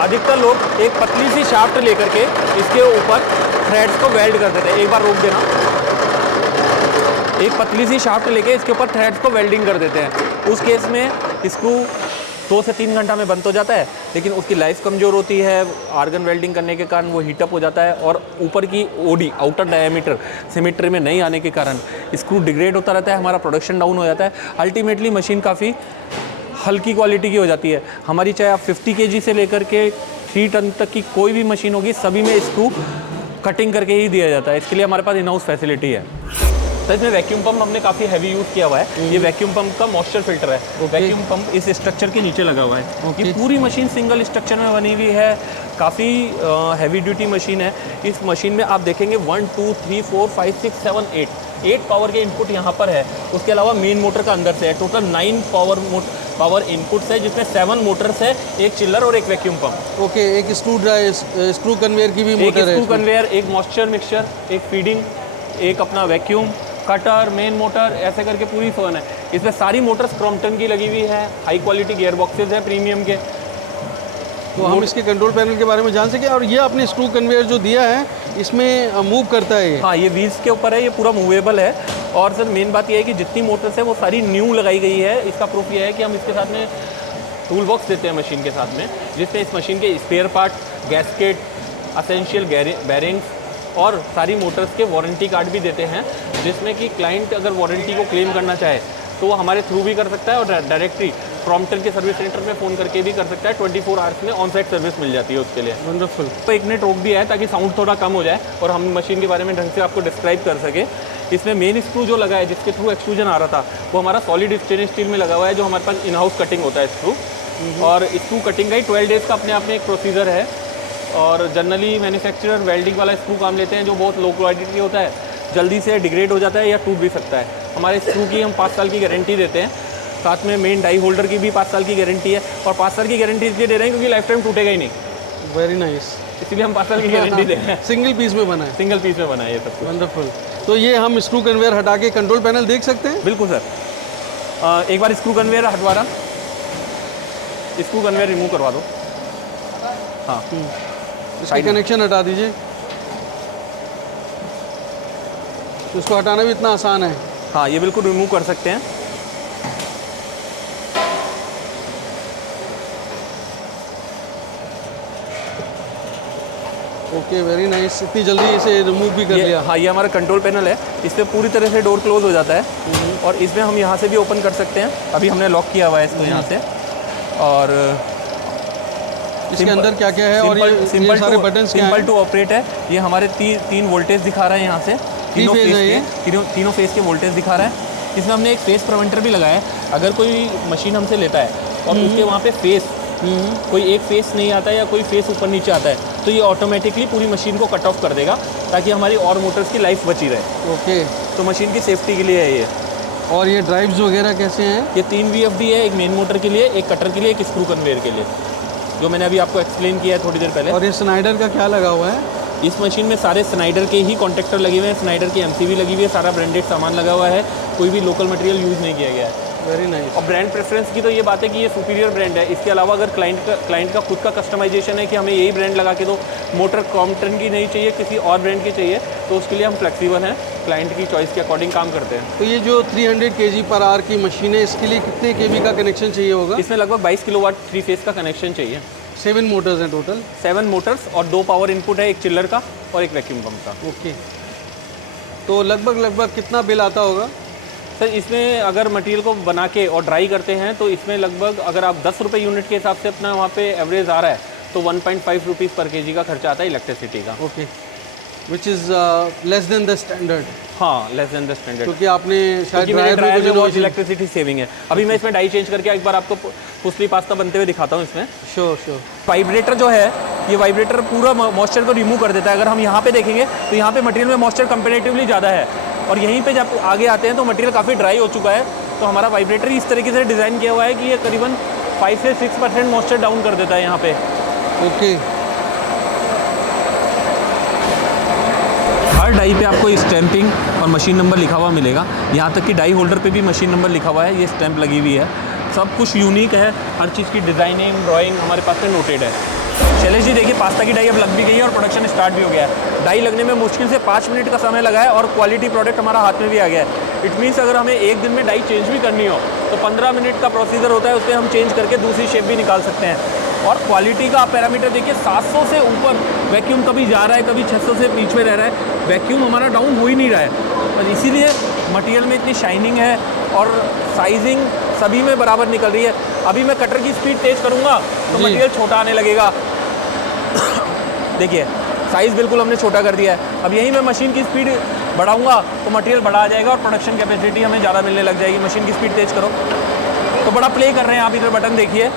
अधिकतर लोग एक पतली सी शाफ्ट लेकर के इसके ऊपर थ्रेड्स को वेल्ड कर देते हैं। एक बार रोक देना। एक पतली सी शाफ्ट लेके इसके ऊपर थ्रेड्स को वेल्डिंग कर देते हैं। उस केस में स्क्रू 2 से 3 घंटा में बंद हो जाता है, लेकिन उसकी लाइफ कमज़ोर होती है। आर्गन वेल्डिंग करने के कारण वो हीटअप हो जाता है और ऊपर की ओडी आउटर डायमीटर सिमेट्री में नहीं आने के कारण स्क्रू डिग्रेड होता रहता है, हमारा प्रोडक्शन डाउन हो जाता है। अल्टीमेटली मशीन काफ़ी हल्की क्वालिटी की हो जाती है। हमारी चाहे आप 50 kg से लेकर के 3 टन तक की कोई भी मशीन होगी, सभी में स्क्रू कटिंग करके ही दिया जाता है। इसके लिए हमारे पास इन हाउस फैसिलिटी है। तो इसमें वैक्यूम पंप हमने काफ़ी हैवी यूज़ किया हुआ है। ये वैक्यूम पंप का मॉइस्चर फिल्टर है। वैक्यूम पंप इस स्ट्रक्चर के नीचे लगा हुआ है। ये पूरी मशीन सिंगल स्ट्रक्चर में बनी हुई है। काफ़ी हैवी ड्यूटी मशीन है। इस मशीन में आप देखेंगे 1 2 3 4 5 6 7 8 पावर के इनपुट यहाँ पर है। उसके अलावा मेन मोटर का अंदर से है। टोटल 9 पावर इनपुट्स है, जिसमें 7 मोटर्स है, एक चिल्लर और एक वैक्यूम पंप। ओके, एक स्क्रू कन्वेयर की भी मोटर है। स्क्रू कन्वेयर, एक मॉइस्चर मिक्सचर, एक फीडिंग, एक अपना वैक्यूम कटर, मेन मोटर, ऐसे करके पूरी फर्न है। इसमें सारी मोटर्स क्रॉम्पटन की लगी हुई है। हाई क्वालिटी गियर बॉक्सेज है प्रीमियम के। तो हम इसके कंट्रोल पैनल के बारे में जान सकें। और ये आपने स्क्रू कन्वेयर जो दिया है इसमें मूव करता है ये? हाँ, ये व्हील्स के ऊपर है, ये पूरा मूवेबल है। और सर मेन बात ये है कि जितनी मोटर्स है वो सारी न्यू लगाई गई है। इसका प्रूफ ये है कि हम इसके साथ में टूल बॉक्स देते हैं मशीन के साथ में, जिससे इस मशीन के spare part, gasket, essential bearings और सारी मोटर्स के वारंटी कार्ड भी देते हैं, जिसमें कि क्लाइंट अगर वारंटी को क्लेम करना चाहे तो वो हमारे थ्रू भी कर सकता है और डायरेक्टली क्रॉम्पटन के सर्विस सेंटर में फ़ोन करके भी कर सकता है। 24 आवर्स में ऑन साइट सर्विस मिल जाती है उसके लिए। वंडरफुल। तो 1 मिनट रोक दिया है ताकि साउंड थोड़ा कम हो जाए और हम मशीन के बारे में ढंग से आपको डिस्क्राइब कर सके। इसमें मेन स्क्रू जो लगा है, जिसके थ्रू एक्सट्रूजन आ रहा था, वो हमारा सॉलिड स्टेनलेस स्टील में लगा हुआ है, जो हमारे पास इन हाउस कटिंग होता है स्क्रू। और स्क्रू कटिंग का ही 12 डेज़ का अपने आप में एक प्रोसीजर है। और जनरली मैन्युफैक्चरर वेल्डिंग वाला स्क्रू काम लेते हैं, जो बहुत लो क्वालिटी होता है, जल्दी से डिग्रेड हो जाता है या टूट भी सकता है। हमारे स्क्रू की हम 5 साल की गारंटी देते हैं। साथ में मेन डाई होल्डर की भी 5 साल की गारंटी है। और 5 साल की गारंटी इसलिए दे रहे हैं क्योंकि लाइफ टाइम टूटेगा ही नहीं। Very nice. इसलिए हम 5 साल की गारंटी दे रहे हैं। सिंगल पीस में बना है? सिंगल पीस में बना है ये सब कुछ। वंडरफुल। तो ये हम स्क्रू कन्वेयर हटा के कंट्रोल पैनल देख सकते हैं? बिल्कुल सर। एक बार स्क्रू कन्वेयर हटवा रहा, स्क्रू कन्वेयर रिमूव करवा दो। हाँ, इसका कनेक्शन हटा दीजिए। तो इसको हटाना भी इतना आसान है? हाँ, ये बिल्कुल रिमूव कर सकते हैं। Okay, very nice. इतनी जल्दी इसे रिमूव भी कर लिया। हाँ, ये हमारा कंट्रोल पैनल है। इस पर पूरी तरह से डोर क्लोज हो जाता है और इसमें हम यहाँ से भी ओपन कर सकते हैं। अभी हमने लॉक किया हुआ है इसको यहाँ से। और इसके अंदर क्या क्या है और ये सारे बटन्स क्या हैं? सिंपल टू ऑपरेट है। ये हमारे 3 वोल्टेज दिखा रहा है यहाँ से। तीनों फेस के वोल्टेज दिखा रहा है। इसमें हमने एक फेस प्रिवेंटर भी लगाया है। अगर कोई मशीन हमसे लेता है और उसके वहाँ पे फेस कोई एक फेस नहीं आता है या कोई फेस ऊपर नीचे आता है, तो ये ऑटोमेटिकली पूरी मशीन को कट ऑफ कर देगा, ताकि हमारी और मोटर्स की लाइफ बची रहे। ओके, तो मशीन की सेफ्टी के लिए है ये। और ये ड्राइव्स वगैरह कैसे हैं? ये 3 VFD है, एक मेन मोटर के लिए, एक कटर के लिए, एक स्क्रू कन्वेयर के लिए, जो मैंने अभी आपको एक्सप्लेन किया है थोड़ी देर पहले। और ये स्नाइडर का क्या लगा हुआ है? इस मशीन में सारे स्नाइडर के ही कॉन्ट्रैक्टर लगे हुए हैं। स्नाइडर की MCV लगी हुई है। सारा ब्रांडेड सामान लगा हुआ है। कोई भी लोकल मटेरियल यूज़ नहीं किया गया है। Very nice. और ब्रांड प्रेफरेंस की तो ये बात है कि ये सुपीरियर ब्रांड है। इसके अलावा अगर क्लाइंट का खुद का कस्टमाइजेशन है कि हमें यही ब्रांड लगा के दो, मोटर क्रॉम्पटन की नहीं चाहिए, किसी और ब्रांड की चाहिए, तो उसके लिए हम फ्लेक्सिबल हैं, क्लाइंट की चॉइस के अकॉर्डिंग काम करते हैं। तो ये जो 300 kg/h की मशीन है, इसके लिए कितने kV का कनेक्शन चाहिए होगा? इसमें लगभग 22 किलोवाट 3 फेस का कनेक्शन चाहिए। 7 मोटर्स हैं टोटल? 7 मोटर्स और 2 पावर इनपुट है, एक चिल्लर का और एक वैक्यूम पंप का। ओके, तो लगभग कितना बिल आता होगा? सर इसमें अगर मटेरियल को बना के और ड्राई करते हैं तो इसमें लगभग अगर आप 10 रुपये यूनिट के हिसाब से अपना वहाँ पे एवरेज आ रहा है तो 1.5 रुपीज़ पर kg का खर्चा आता है इलेक्ट्रिसिटी का। Okay, which is less than the standard. हाँ, लेस देन द स्टैंडर्ड, क्योंकि आपने शायद ड्रायर में बहुत इलेक्ट्रिसिटी सेविंग है। अभी मैं इसमें डाई चेंज करके एक बार आपको पुसली पास्ता बनते हुए दिखाता हूँ इसमें। श्योर। वाइब्रेटर जो है, ये वाइब्रेटर पूरा मॉइस्चर को रिमूव कर देता है। अगर हम यहाँ पे देखेंगे तो यहाँ पे मटेरियल में मॉइस्चर कंपेरेटिवली ज़्यादा है, और यहीं पे जब आगे आते हैं तो मटेरियल काफ़ी ड्राई हो चुका है। तो हमारा वाइब्रेटर इस तरीके से डिज़ाइन किया हुआ है कि ये करीबन 5 से 6% मॉइस्चर डाउन कर देता है यहाँ पे। ओके, हर डाई पे आपको स्टैंपिंग और मशीन नंबर लिखा हुआ मिलेगा। यहाँ तक कि डाई होल्डर पे भी मशीन नंबर लिखा हुआ है, ये स्टैंप लगी हुई है। सब कुछ यूनिक है, हर चीज़ की डिज़ाइनिंग ड्राइंग हमारे पास में नोटेड है। शैलेश जी देखिए, पास्ता की डाई अब लग भी गई है और प्रोडक्शन स्टार्ट भी हो गया है। डाई लगने में मुश्किल से 5 मिनट का समय लगा है और क्वालिटी प्रोडक्ट हमारा हाथ में भी आ गया है। इट मीन्स अगर हमें एक दिन में डाई चेंज भी करनी हो तो 15 मिनट का प्रोसीजर होता है, उससे हम चेंज करके दूसरी शेप भी निकाल सकते हैं। और क्वालिटी का आप पैरामीटर देखिए, 700 से ऊपर वैक्यूम कभी जा रहा है, कभी 600 से बीच में रह रहा है, वैक्यूम हमारा डाउन हो ही नहीं रहा है। और इसीलिए मटेरियल में इतनी शाइनिंग है और साइजिंग सभी में बराबर निकल रही है। अभी मैं कटर की स्पीड तेज़ करूँगा तो मटेरियल छोटा आने लगेगा। देखिए साइज़ बिल्कुल हमने छोटा कर दिया है। अब यही मैं मशीन की स्पीड बढ़ाऊँगा तो मटेरियल बड़ा आ जाएगा और प्रोडक्शन कैपेसिटी हमें ज़्यादा मिलने लग जाएगी। मशीन की स्पीड तेज़ करो तो बड़ा प्ले कर रहे हैं आप, इधर बटन देखिए।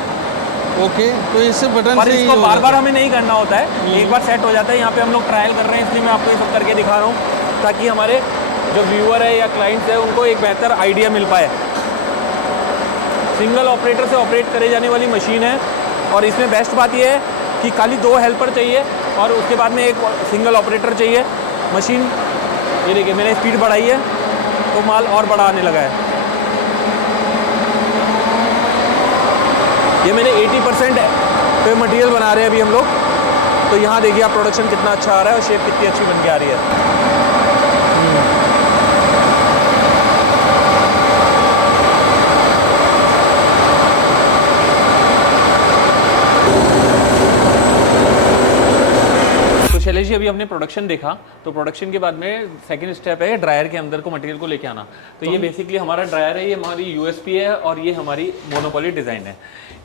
ओके, तो इससे बटन पर से ही इसको हो बार जाता बार हमें नहीं करना होता है, एक बार सेट हो जाता है। यहाँ पे हम लोग ट्रायल कर रहे हैं, इसलिए मैं आपको ये सब करके दिखा रहा हूँ ताकि हमारे जो व्यूअर है या क्लाइंट्स है उनको एक बेहतर आइडिया मिल पाए। सिंगल ऑपरेटर से ऑपरेट करे जाने वाली मशीन है और इसमें बेस्ट बात यह है कि खाली 2 हेल्पर चाहिए और उसके बाद में एक सिंगल ऑपरेटर चाहिए। मशीन ये देखिए मैंने स्पीड बढ़ाई है तो माल और बड़ा आने लगा है। ये मैंने 80% पे मटेरियल बना रहे हैं अभी हम लोग, तो यहाँ देखिए आप प्रोडक्शन कितना अच्छा आ रहा है और शेप कितनी अच्छी बन के आ रही है। शैलेश जी अभी हमने प्रोडक्शन देखा, तो प्रोडक्शन के बाद में सेकंड स्टेप है ड्रायर के अंदर को मटेरियल को लेके आना। तो ये बेसिकली हमारा ड्रायर है, ये हमारी यूएसपी है और ये हमारी मोनोपोली डिज़ाइन है।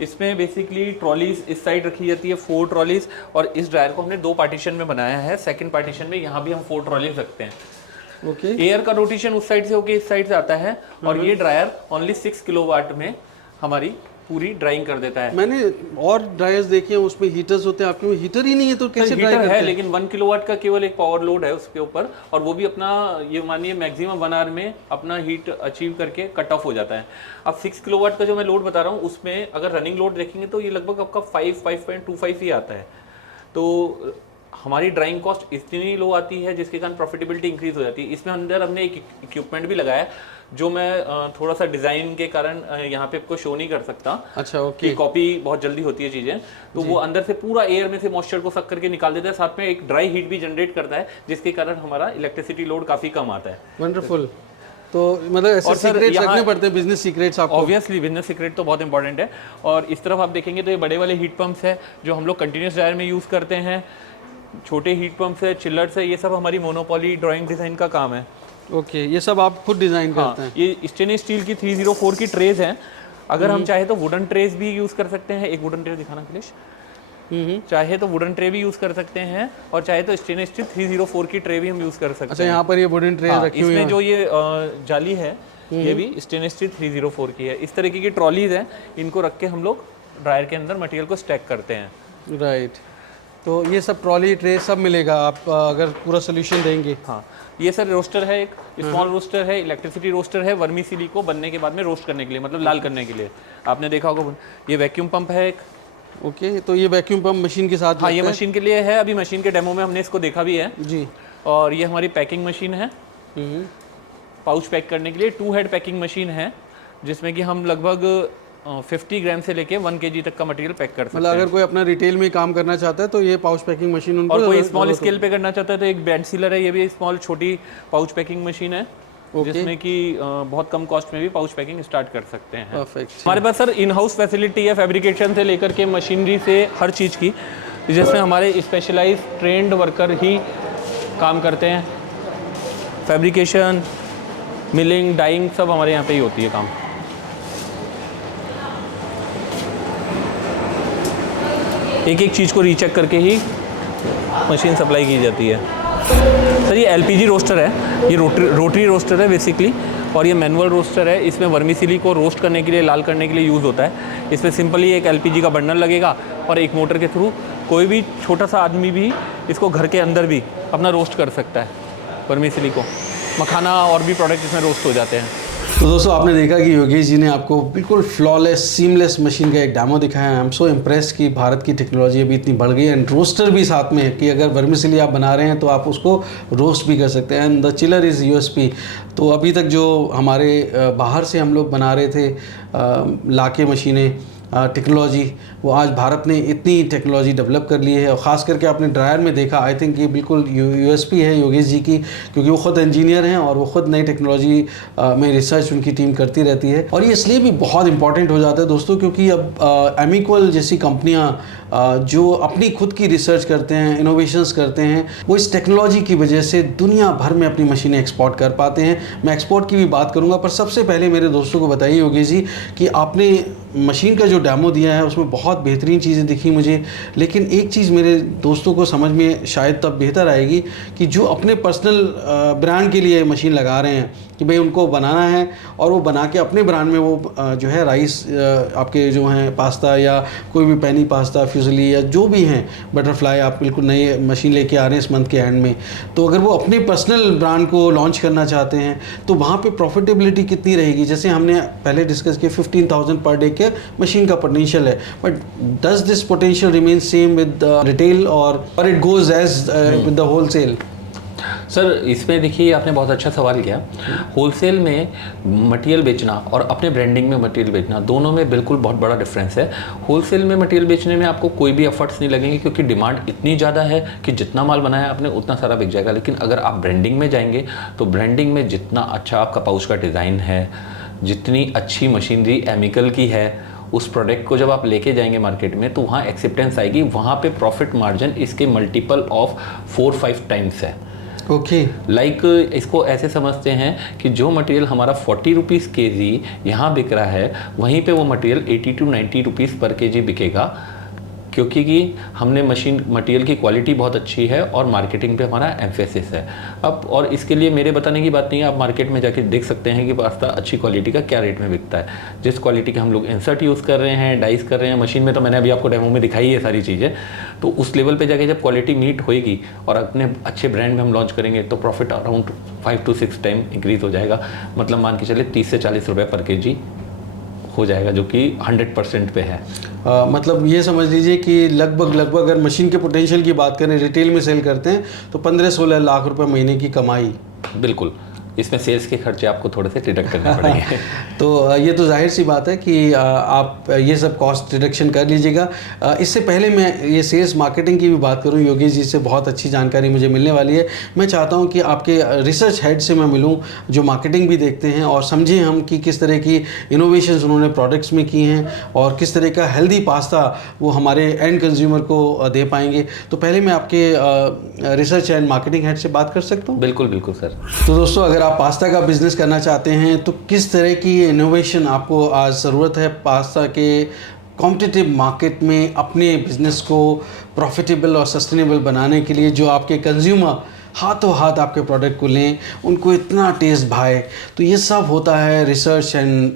इसमें बेसिकली ट्रॉलीज इस साइड रखी जाती है, 4 ट्रॉलीज, और इस ड्रायर को हमने 2 पार्टीशन में बनाया है। सेकंड पार्टीशन में यहाँ भी हम 4 ट्रॉलीज रखते हैं। ओके, एयर का रोटेशन उस साइड से होकर इस साइड से आता है और ये ड्रायर ओनली 6 किलोवाट में हमारी पूरी ड्राइंग कर देता है। मैंने और ड्रायर्स देखे हैं उसमें हीटर्स होते हैं, आपके में हीटर ही नहीं है तो कैसे ड्राई करते है? हैं? लेकिन 1 किलोवाट का केवल एक पावर लोड है उसके ऊपर, और वो भी अपना ये मानिए मैक्सिमम 1 आवर में अपना हीट अचीव करके कट ऑफ हो जाता है। अब 6 किलोवाट का जो मैं लोड बता रहा हूँ उसमें अगर रनिंग लोड देखेंगे तो ये लगभग आपका 5.25 ही आता है। तो हमारी ड्राइंग कॉस्ट इतनी लो आती है जिसके कारण प्रॉफिटेबिलिटी इंक्रीज हो जाती है। इसमें अंदर हमने एक इक्विपमेंट भी लगाया है जो मैं थोड़ा सा डिज़ाइन के कारण यहाँ पे आपको शो नहीं कर सकता। अच्छा, ओके। कॉपी बहुत जल्दी होती है चीज़ें, तो वो अंदर से पूरा एयर में से मॉइस्चर को सक करके निकाल देता है, साथ में एक ड्राई हीट भी जनरेट करता है जिसके कारण हमारा इलेक्ट्रिसिटी लोड काफ़ी कम आता है। वंडरफुल। तो मतलब ऐसे सीक्रेट्स रखने पड़ते हैं, बिजनेस सीक्रेट्स आपको। ऑब्वियसली बिजनेस सीक्रेट तो बहुत इंपॉर्टेंट है। और इस तरफ आप देखेंगे तो ये बड़े वाले हीट पंप्स है जो हम लोग कंटिन्यूस ड्रायर में यूज़ करते हैं। छोटे हीट पंप्स है, चिल्लर्स है, ये सब हमारी मोनोपोली ड्राइंग डिज़ाइन का काम है। ओके, ये सब आप खुद डिज़ाइन करते हैं? ये स्टेनलेस स्टील की 304 की ट्रेज हैं। अगर हम चाहे तो वुडन ट्रेज भी यूज़ कर सकते हैं। एक वुडन ट्रे दिखाना अखिलेश। चाहे तो वुडन ट्रे भी यूज़ कर सकते हैं और चाहे तो स्टेनलेस स्टील 304 की ट्रे भी हम यूज़ कर सकते हैं। अच्छा, यहाँ पर ये वुडन ट्रे रखी हुई है। इसमें जो ये जाली है ये भी स्टेनलेस स्टील 304 की है। इस तरीके की ट्रॉलीज हैं, इनको रख के हम लोग ड्रायर के अंदर मटेरियल को स्टैक करते हैं। राइट, तो ये सब ट्रॉली ट्रे सब मिलेगा आप अगर पूरा सोल्यूशन देंगे? हाँ, ये सर रोस्टर है, एक स्मॉल रोस्टर है, इलेक्ट्रिसिटी रोस्टर है, वर्मीसिली को बनने के बाद में रोस्ट करने के लिए, मतलब लाल करने के लिए। आपने देखा होगा। ये वैक्यूम पंप है एक। ओके, तो ये वैक्यूम पंप मशीन के साथ? हाँ, ये मशीन के लिए है। अभी मशीन के डेमो में हमने इसको देखा भी है जी। और ये हमारी पैकिंग मशीन है, पाउच पैक करने के लिए। 2 हेड पैकिंग मशीन है जिसमें कि हम लगभग 50 ग्राम से लेके 1 kg तक का मटेरियल पैक कर सकते हैं। मतलब अगर कोई अपना रिटेल में काम करना चाहता है तो ये पाउच पैकिंग मशीन उनको, और कोई स्मॉल स्केल पे करना चाहता है तो एक बेड सीलर है, ये भी स्मॉल छोटी पाउच पैकिंग मशीन है जिसमें कि बहुत कम कॉस्ट में भी पाउच पैकिंग स्टार्ट कर सकते हैं। परफेक्ट। हमारे पास सर इन हाउस फैसिलिटी है, फैब्रिकेशन से लेकर के मशीनरी से हर चीज़ की, जिसमें हमारे स्पेशलाइज ट्रेंड वर्कर ही काम करते हैं। फैब्रिकेशन, मिलिंग, डाइंग सब हमारे यहाँ पे ही होती है काम। एक एक चीज़ को रीचेक करके ही मशीन सप्लाई की जाती है। सर ये एलपीजी रोस्टर है, ये रोटरी रोस्टर है बेसिकली, और ये मैनुअल रोस्टर है। इसमें वर्मीसिली को रोस्ट करने के लिए, लाल करने के लिए यूज़ होता है। इसमें सिंपली एक एलपीजी का बर्नर लगेगा और एक मोटर के थ्रू कोई भी छोटा सा आदमी भी इसको घर के अंदर भी अपना रोस्ट कर सकता है। वर्मीसिली को मखाना और भी प्रोडक्ट इसमें रोस्ट हो जाते हैं। तो दोस्तों आपने देखा कि योगेश जी ने आपको बिल्कुल फ्लॉलेस सीमलेस मशीन का एक डेमो दिखाया है। आई एम सो इम्प्रेस्ड कि भारत की टेक्नोलॉजी अभी इतनी बढ़ गई है। एंड रोस्टर भी साथ में है कि अगर वर्मिसेली आप बना रहे हैं तो आप उसको रोस्ट भी कर सकते हैं। And the chiller is USP. तो अभी तक जो हमारे बाहर से हम लोग बना रहे थे लाके मशीनें टेक्नोलॉजी, वो आज भारत ने इतनी टेक्नोलॉजी डेवलप कर ली है। और ख़ास करके आपने ड्रायर में देखा, आई थिंक ये बिल्कुल यूएसपी है योगेश जी की, क्योंकि वो ख़ुद इंजीनियर हैं और वो ख़ुद नई टेक्नोलॉजी में रिसर्च उनकी टीम करती रहती है। और ये इसलिए भी बहुत इंपॉर्टेंट हो जाता है दोस्तों, क्योंकि अब एमिक्वल जैसी कंपनियाँ जो अपनी खुद की रिसर्च करते हैं, इनोवेशंस करते हैं, वो इस टेक्नोलॉजी की वजह से दुनिया भर में अपनी मशीनें एक्सपोर्ट कर पाते हैं। मैं एक्सपोर्ट की भी बात करूंगा, पर सबसे पहले मेरे दोस्तों को बताइए योगेश जी कि आपने मशीन का जो डेमो दिया है उसमें बहुत बेहतरीन चीज़ें दिखी मुझे। लेकिन एक चीज़ मेरे दोस्तों को समझ में शायद तब बेहतर आएगी कि जो अपने पर्सनल ब्रांड के लिए मशीन लगा रहे हैं कि भाई उनको बनाना है और वो बना के अपने ब्रांड में वो जो है राइस आपके जो हैं पास्ता या कोई भी पैनी पास्ता, फ्यूजली या जो भी हैं बटरफ्लाई, आप बिल्कुल नई मशीन लेके आ रहे हैं इस मंथ के एंड में। तो अगर वो अपने पर्सनल ब्रांड को लॉन्च करना चाहते हैं तो वहाँ पे प्रॉफिटेबिलिटी कितनी रहेगी? जैसे हमने पहले डिस्कस किया 15,000 पर डे के मशीन का पोटेंशियल है, but does this potential remain same with retail or it goes as with the wholesale? Sir इसमें देखिए आपने बहुत अच्छा सवाल किया। होलसेल में मटेरियल बेचना और अपने ब्रांडिंग में मटेरियल बेचना, दोनों में बिल्कुल बहुत बड़ा डिफरेंस है। होलसेल में मटेरियल बेचने में आपको कोई भी एफर्ट्स नहीं लगेंगे, क्योंकि डिमांड इतनी ज़्यादा है कि जितना माल बनाया आपने उतना सारा बिक जाएगा। लेकिन अगर आप ब्रांडिंग में जाएंगे तो ब्रांडिंग में जितना अच्छा आपका पाउच का डिज़ाइन है, जितनी अच्छी मशीनरी एमिकल की है, उस प्रोडक्ट को जब आप लेके जाएंगे मार्केट में तो वहाँ एक्सेप्टेंस आएगी। वहाँ पे प्रॉफिट मार्जिन इसके मल्टीपल ऑफ 4-5 टाइम्स है। ओके लाइक इसको ऐसे समझते हैं कि जो मटेरियल हमारा 40 रुपीज़ केजी यहाँ बिक रहा है, वहीं पे वो मटेरियल 80 to 90 रुपीज़ पर केजी बिकेगा, क्योंकि हमने मटेरियल की क्वालिटी बहुत अच्छी है और मार्केटिंग पे हमारा एम्फेसिस है। अब और इसके लिए मेरे बताने की बात नहीं है, आप मार्केट में जाके देख सकते हैं कि पास्ता अच्छी क्वालिटी का क्या रेट में बिकता है। जिस क्वालिटी के हम लोग इंसर्ट यूज़ कर रहे हैं, डाइस कर रहे हैं मशीन में, तो मैंने अभी आपको डेमो में दिखाई है सारी चीज़ें। तो उस लेवल पे जाके जब क्वालिटी मीट होएगी और अपने अच्छे ब्रांड में हम लॉन्च करेंगे तो profit around 5 to 6 time increase हो जाएगा। मतलब मान के चले 30 से 40 रुपये पर केजी हो जाएगा, जो कि 100% पे है। मतलब ये समझ लीजिए कि लगभग अगर मशीन के पोटेंशियल की बात करें, रिटेल में सेल करते हैं तो 15-16 लाख रुपए महीने की कमाई। बिल्कुल, इसमें सेल्स के खर्चे आपको थोड़े से डिडक्ट करने पड़ेंगे। तो ये तो जाहिर सी बात है कि आप ये सब कॉस्ट रिडक्शन कर लीजिएगा। इससे पहले मैं ये सेल्स मार्केटिंग की भी बात करूं, योगेश जी से बहुत अच्छी जानकारी मुझे मिलने वाली है। मैं चाहता हूं कि आपके रिसर्च हेड से मैं मिलूं, जो मार्केटिंग भी देखते हैं, और समझें हम कि किस तरह की इनोवेशंस उन्होंने प्रोडक्ट्स में की हैं और किस तरह का हेल्दी पास्ता वो हमारे एंड कंज्यूमर को दे पाएंगे। तो पहले मैं आपके रिसर्च एंड मार्केटिंग हेड से बात कर सकता हूँ? बिल्कुल बिल्कुल सर। तो दोस्तों अगर आप पास्ता का बिजनेस करना चाहते हैं तो किस तरह की इनोवेशन आपको आज ज़रूरत है पास्ता के कॉम्पिटिटिव मार्केट में अपने बिजनेस को प्रॉफिटेबल और सस्टेनेबल बनाने के लिए, जो आपके कंज्यूमर हाथों हाथ आपके प्रोडक्ट को लें, उनको इतना टेस्ट भाए। तो ये सब होता है रिसर्च एंड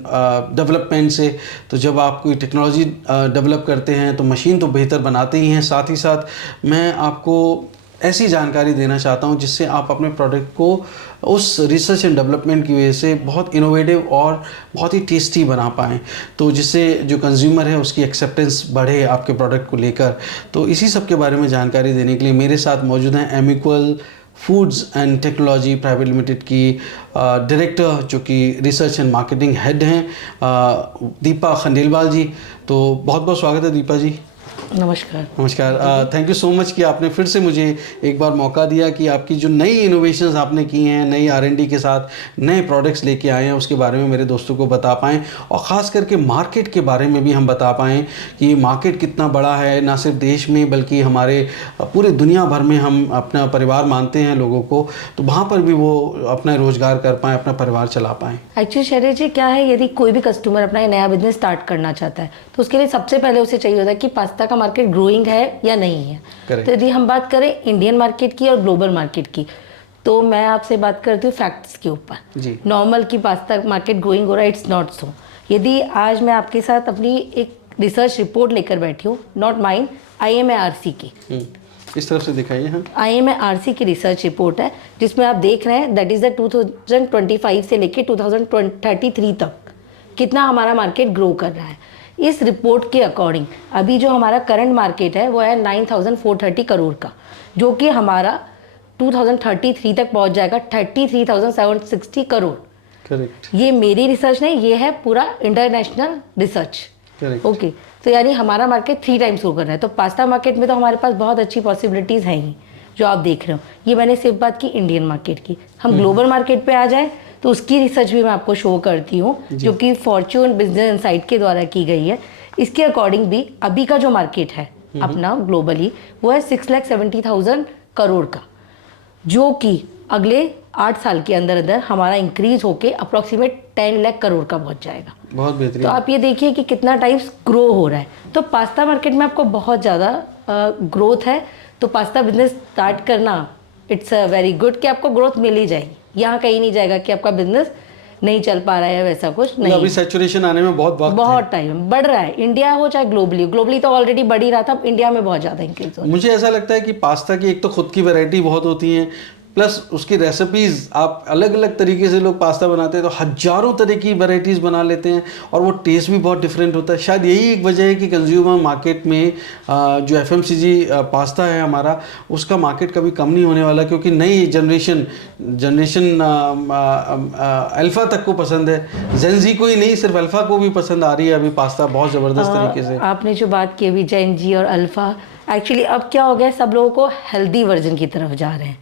डेवलपमेंट से। तो जब आप कोई टेक्नोलॉजी डेवलप करते हैं तो मशीन तो बेहतर बनाते ही हैं, साथ ही साथ मैं आपको ऐसी जानकारी देना चाहता हूं जिससे आप अपने प्रोडक्ट को उस रिसर्च एंड डेवलपमेंट की वजह से बहुत इनोवेटिव और बहुत ही टेस्टी बना पाएँ, तो जिससे जो कंज्यूमर है उसकी एक्सेप्टेंस बढ़े आपके प्रोडक्ट को लेकर। तो इसी सब के बारे में जानकारी देने के लिए मेरे साथ मौजूद हैं Amical foods and technology private limited की डायरेक्टर, जो कि रिसर्च एंड मार्केटिंग हेड हैं, दीपा खंडेलवाल जी। तो बहुत बहुत स्वागत है दीपा जी। नमस्कार। थैंक यू सो मच कि आपने फिर से मुझे एक बार मौका दिया कि आपकी जो नई इनोवेशंस आपने की हैं, नई R&D के साथ नए प्रोडक्ट्स लेके आए हैं, उसके बारे में मेरे दोस्तों को बता पाएँ, और ख़ास करके मार्केट के बारे में भी हम बता पाएँ कि मार्केट कितना बड़ा है, ना सिर्फ देश में बल्कि हमारे पूरे दुनिया भर में हम अपना परिवार मानते हैं लोगों को, तो वहाँ पर भी वो अपना रोज़गार कर पाएँ, अपना परिवार चला पाएँ। एक्चुअली शैलेश जी क्या है, यदि कोई भी कस्टमर अपना नया बिजनेस स्टार्ट करना चाहता है तो उसके लिए सबसे पहले उसे चाहिए होता है कि पास्ता का मार्केट ग्रोइंग है या नहीं है। तो यदि हम बात करें इंडियन मार्केट की और ग्लोबल मार्केट की, तो मैं आपसे बात करती हूँ फैक्ट्स के ऊपर। नॉर्मल की पास्ता मार्केट ग्रोइंग हो रहा है, इट्स नॉट सो। यदि आज मैं आपके साथ अपनी एक रिसर्च रिपोर्ट लेकर बैठी हूँ, नॉट माइन, IMARC की, इस तरफ से दिखाइए। हाँ, IMARC की रिसर्च रिपोर्ट है जिसमें आप देख रहे हैं दैट इज़ द 2025 से लेके 2033 तक कितना हमारा मार्केट ग्रो कर रहा है। इस रिपोर्ट के अकॉर्डिंग अभी जो हमारा करंट मार्केट है वो है 9,430 करोड़ का, जो कि हमारा 2033 तक पहुंच जाएगा 33,760 करोड़। करेक्ट। ये मेरी रिसर्च नहीं, ये है पूरा इंटरनेशनल रिसर्च। करेक्ट। ओके, तो यानी हमारा मार्केट 3 टाइम्स ग्रो कर रहा है। तो पास्ता मार्केट में तो हमारे पास बहुत अच्छी पॉसिबिलिटीज़ हैं ही, जो आप देख रहे हो। ये मैंने सिर्फ बात की इंडियन मार्केट की। हम ग्लोबल मार्केट पे आ जाए तो उसकी रिसर्च भी मैं आपको शो करती हूँ, जो कि फॉर्च्यून बिजनेस इनसाइट के द्वारा की गई है। इसके अकॉर्डिंग भी अभी का जो मार्केट है अपना ग्लोबली वो है 6,70,000 करोड़ का, जो कि अगले 8 साल के अंदर अंदर हमारा इंक्रीज होके अप्रॉक्सीमेट 10 लाख करोड़ का पहुंच जाएगा। बहुत बेहतरीन। तो आप ये देखिए कि कितना टाइम्स ग्रो हो रहा है। तो पास्ता मार्केट में आपको बहुत ज़्यादा ग्रोथ है। तो पास्ता बिजनेस स्टार्ट करना इट्स अ वेरी गुड कि आपको ग्रोथ मिल ही जाएगी। यहाँ कहीं नहीं जाएगा कि आपका बिजनेस नहीं चल पा रहा है, वैसा कुछ नहीं। अभी सैचुरेशन आने में बहुत वक्त बहुत टाइम बढ़ रहा है, इंडिया हो चाहे ग्लोबली तो ऑलरेडी बढ़ ही रहा था, अब इंडिया में बहुत ज़्यादा इंक्रीज हो रहा है। मुझे ऐसा लगता है कि पास्ता की एक तो खुद की वैरायटी बहुत होती है, प्लस उसकी रेसिपीज़ आप अलग अलग तरीके से लोग पास्ता बनाते हैं, तो हजारों तरह की वैरायटीज़ बना लेते हैं और वो टेस्ट भी बहुत डिफरेंट होता है। शायद यही एक वजह है कि कंज्यूमर मार्केट में जो FMCG पास्ता है हमारा, उसका मार्केट कभी कम नहीं होने वाला, क्योंकि नई जनरेशन अल्फ़ा तक को पसंद है। जेन-ज़ी को ही नहीं, सिर्फ अल्फ़ा को भी पसंद आ रही है अभी पास्ता बहुत ज़बरदस्त तरीके से। आपने जो बात की अभी जेन-ज़ी और अल्फ़ा, एक्चुअली अब क्या हो गया, सब लोगों को हेल्दी वर्जन की तरफ जा रहे हैं।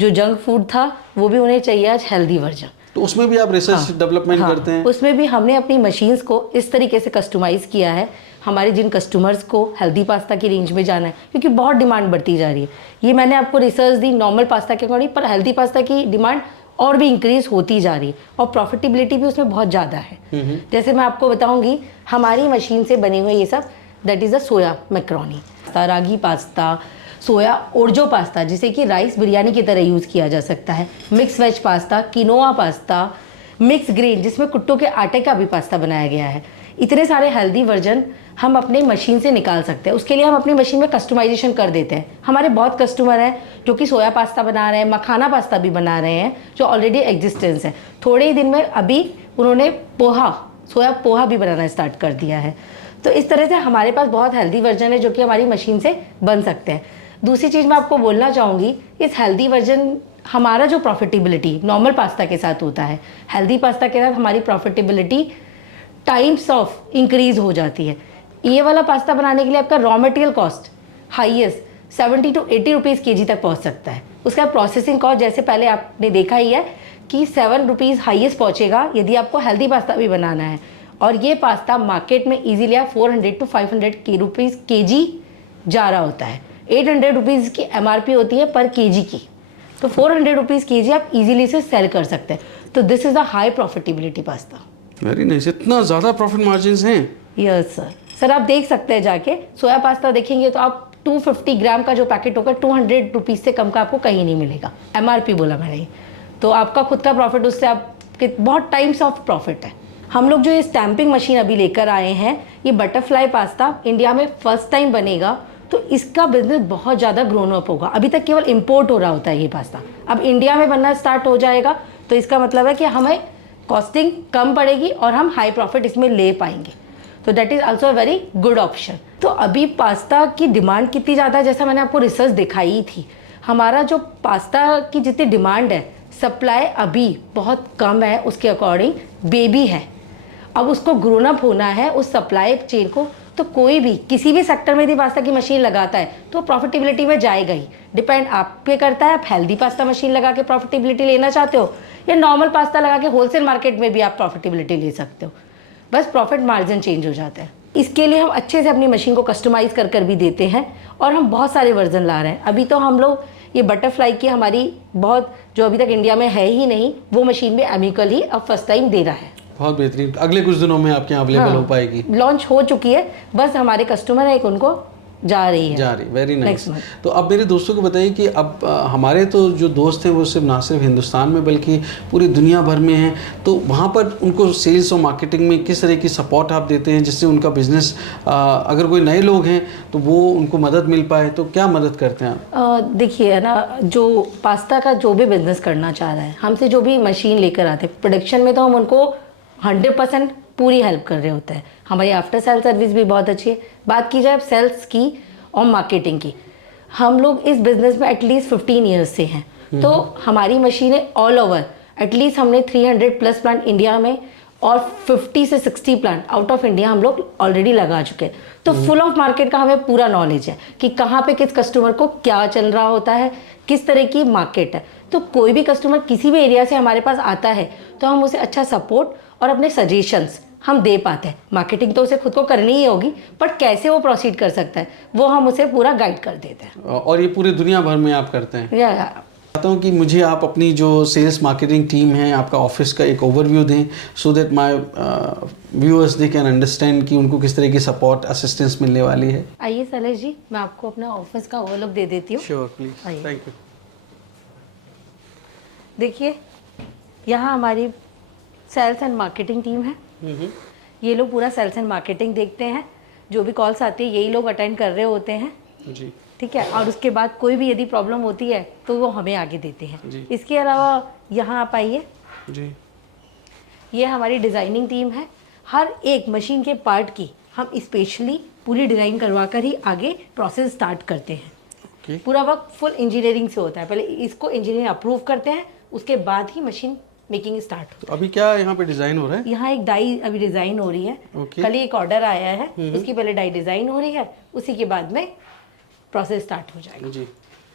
जो जंक फूड था वो भी उन्हें चाहिए आज हेल्दी वर्जन। तो उसमें भी आप रिसर्च डेवलपमेंट करते हैं? उसमें भी हमने अपनी मशीन्स को इस तरीके से कस्टमाइज़ किया है, हमारे जिन कस्टमर्स को हेल्दी पास्ता की रेंज में जाना है, क्योंकि बहुत डिमांड बढ़ती जा रही है। ये मैंने आपको रिसर्च दी नॉर्मल पास्ता के अकॉर्डिंग, पर हेल्दी पास्ता की डिमांड और भी इंक्रीज होती जा रही है और प्रॉफिटेबिलिटी भी उसमें बहुत ज़्यादा है। जैसे मैं आपको बताऊँगी, हमारी मशीन से बने हुए ये सब that is a soya macaroni, ragi pasta, soya orzo pasta जिसे कि राइस बिरयानी की तरह यूज़ किया जा सकता है, mix veg pasta, quinoa pasta, mix grain जिसमें कुट्टू के आटे का भी पास्ता बनाया गया है। इतने सारे हेल्दी वर्जन हम अपने मशीन से निकाल सकते हैं। उसके लिए हम अपनी मशीन में कस्टमाइजेशन कर देते हैं। हमारे बहुत कस्टमर हैं जो कि सोया पास्ता बना रहे हैं, मखाना पास्ता भी बना रहे हैं, जो ऑलरेडी एग्जिस्टेंस है। थोड़े ही दिन में अभी उन्होंने सोया पोहा भी बनाना स्टार्ट कर दिया है। तो इस तरह से हमारे पास बहुत हेल्दी वर्जन है जो कि हमारी मशीन से बन सकते हैं। दूसरी चीज़ मैं आपको बोलना चाहूँगी, इस हेल्दी वर्जन हमारा जो प्रॉफिटेबिलिटी नॉर्मल पास्ता के साथ होता है, हेल्दी पास्ता के साथ हमारी प्रॉफिटेबिलिटी टाइम्स ऑफ इंक्रीज हो जाती है। ये वाला पास्ता बनाने के लिए आपका raw material cost highest 70 to 80 rupees kg तक पहुँच सकता है। उसका प्रोसेसिंग कॉस्ट जैसे पहले आपने देखा ही है कि 7 रुपीज़ हाईएस्ट पहुँचेगा यदि आपको हेल्दी पास्ता भी बनाना है। और ये पास्ता मार्केट में ईजीली 400 to 500 रुपीज़ kg जा रहा होता है। 800 रुपीज़ की MRP होती है पर kg की, तो 400 रुपीज़ kg आप इजीली से सेल कर सकते हैं। तो this is a high profitability pasta. Very nice. इतना ज़्यादा प्रॉफिट मार्जिन हैं? यस सर, आप देख सकते हैं जाके सोया पास्ता देखेंगे तो आप 250 ग्राम का जो पैकेट होगा 200 रुपीज़ से कम का आपको कहीं नहीं मिलेगा। MRP बोला मैंने, तो आपका खुद का प्रॉफिट उससे आपके बहुत टाइम्स ऑफ प्रॉफिट है। हम लोग जो ये स्टैंपिंग मशीन अभी लेकर आए हैं, ये बटरफ्लाई पास्ता इंडिया में फर्स्ट टाइम बनेगा, तो इसका बिजनेस बहुत ज़्यादा ग्रोन अप होगा। अभी तक केवल इंपोर्ट हो रहा होता है ये पास्ता, अब इंडिया में बनना स्टार्ट हो जाएगा। तो इसका मतलब है कि हमें कॉस्टिंग कम पड़ेगी और हम हाई प्रॉफिट इसमें ले पाएंगे। तो that is also a very good option. तो अभी पास्ता की डिमांड कितनी ज़्यादा है, जैसा मैंने आपको रिसर्च दिखाई थी, हमारा जो पास्ता की जितनी डिमांड है, सप्लाई अभी बहुत कम है। उसके अकॉर्डिंग बेबी है, अब उसको ग्रोन अप होना है उस सप्लाई चेन को। तो कोई भी किसी भी सेक्टर में यदि पास्ता की मशीन लगाता है तो प्रॉफिटेबिलिटी में जाएगा ही। डिपेंड आप पे करता है, आप हेल्दी पास्ता मशीन लगा के प्रॉफिटेबिलिटी लेना चाहते हो या नॉर्मल पास्ता लगा के होलसेल मार्केट में भी आप प्रॉफिटेबिलिटी ले सकते हो। बस प्रॉफिट मार्जिन चेंज हो जाता है। इसके लिए हम अच्छे से अपनी मशीन को कस्टमाइज़ कर भी देते हैं और हम बहुत सारे वर्जन ला रहे हैं। अभी तो हम लोग ये बटरफ्लाई की हमारी बहुत जो अभी तक इंडिया में है ही नहीं, वो मशीन भी एमिकल ही अब फर्स्ट टाइम दे रहा है। बहुत बेहतरीन। अगले कुछ दिनों में आपके यहाँ अवेलेबल हो पाएगी? लॉन्च हो चुकी है, बस हमारे कस्टमर है एक, उनको जा रही है। Very nice. Next month. तो अब मेरे दोस्तों को बताइए कि अब हमारे तो जो दोस्त हैं वो सिर्फ ना सिर्फ हिंदुस्तान में बल्कि पूरी दुनिया भर में हैं, तो वहाँ पर उनको सेल्स और मार्केटिंग में किस तरह की सपोर्ट आप देते हैं जिससे उनका बिजनेस, अगर कोई नए लोग हैं तो वो उनको मदद मिल पाए, तो क्या मदद करते हैं आप? देखिए ना, जो पास्ता का जो भी बिजनेस करना चाह रहा है, हमसे जो भी मशीन लेकर आते हैं प्रोडक्शन में, तो हम उनको 100% पूरी हेल्प कर रहे होते हैं। हमारी आफ्टर सेल सर्विस भी बहुत अच्छी है। बात की जाए सेल्स की और मार्केटिंग की, हम लोग इस बिज़नेस में एटलीस्ट 15 ईयर्स से हैं, तो हमारी मशीनें ऑल ओवर एटलीस्ट हमने 300 प्लस प्लांट इंडिया में और 50 से 60 प्लांट आउट ऑफ इंडिया हम लोग ऑलरेडी लगा चुके हैं। तो फुल ऑफ मार्केट का हमें पूरा नॉलेज है कि कहाँ पे किस कस्टमर को क्या चल रहा होता है, किस तरह की मार्केट है। तो कोई भी कस्टमर किसी भी एरिया से हमारे पास आता है तो हम उसे अच्छा सपोर्ट और अपने सजेशंस हम दे पाते हैं। मार्केटिंग तो उसे खुद को करनी ही होगी, बट कैसे वो प्रोसीड कर सकता है वो हम उसे पूरा गाइड कर देते हैं। और ये पूरी दुनिया भर में आप करते हैं? चाहता हूँ कि मुझे आप अपनी जो सेल्स मार्केटिंग टीम है, आपका ऑफिस का एक ओवरव्यू दें, so that my viewers they can understand कि उनको किस तरह की सपोर्ट असिस्टेंस मिलने वाली है। आइए शैलेश जी, मैं आपको अपना ऑफिस का ओवरलुक दे देती हूँ। श्योर प्लीज, आइए। Thank you. देखिए, यहाँ हमारी सेल्स एंड मार्केटिंग टीम है। ये लोग पूरा सेल्स एंड मार्केटिंग देखते हैं, जो भी कॉल्स आती है यही लोग अटेंड कर रहे होते हैं जी, ठीक है। और उसके बाद कोई भी यदि प्रॉब्लम होती है तो वो हमें आगे देते हैं जी। इसके अलावा यहाँ आप आइए, जी, ये हमारी डिज़ाइनिंग टीम है। हर एक मशीन के पार्ट की हम स्पेशली पूरी डिज़ाइन करवा कर ही आगे प्रोसेस स्टार्ट करते हैं। ओके। पूरा वक्त फुल इंजीनियरिंग से होता है, पहले इसको इंजीनियर अप्रूव करते हैं, उसके बाद ही मशीन मेकिंग स्टार्ट होती तो अभी क्या यहाँ पे डिज़ाइन हो रहा है? है। यहाँ एक डाई अभी डिज़ाइन हो रही है। ओके। कल ही एक ऑर्डर आया है, उसकी पहले डाई डिज़ाइन हो रही है, उसी के बाद में प्रोसेस स्टार्ट हो जाएगा। जी,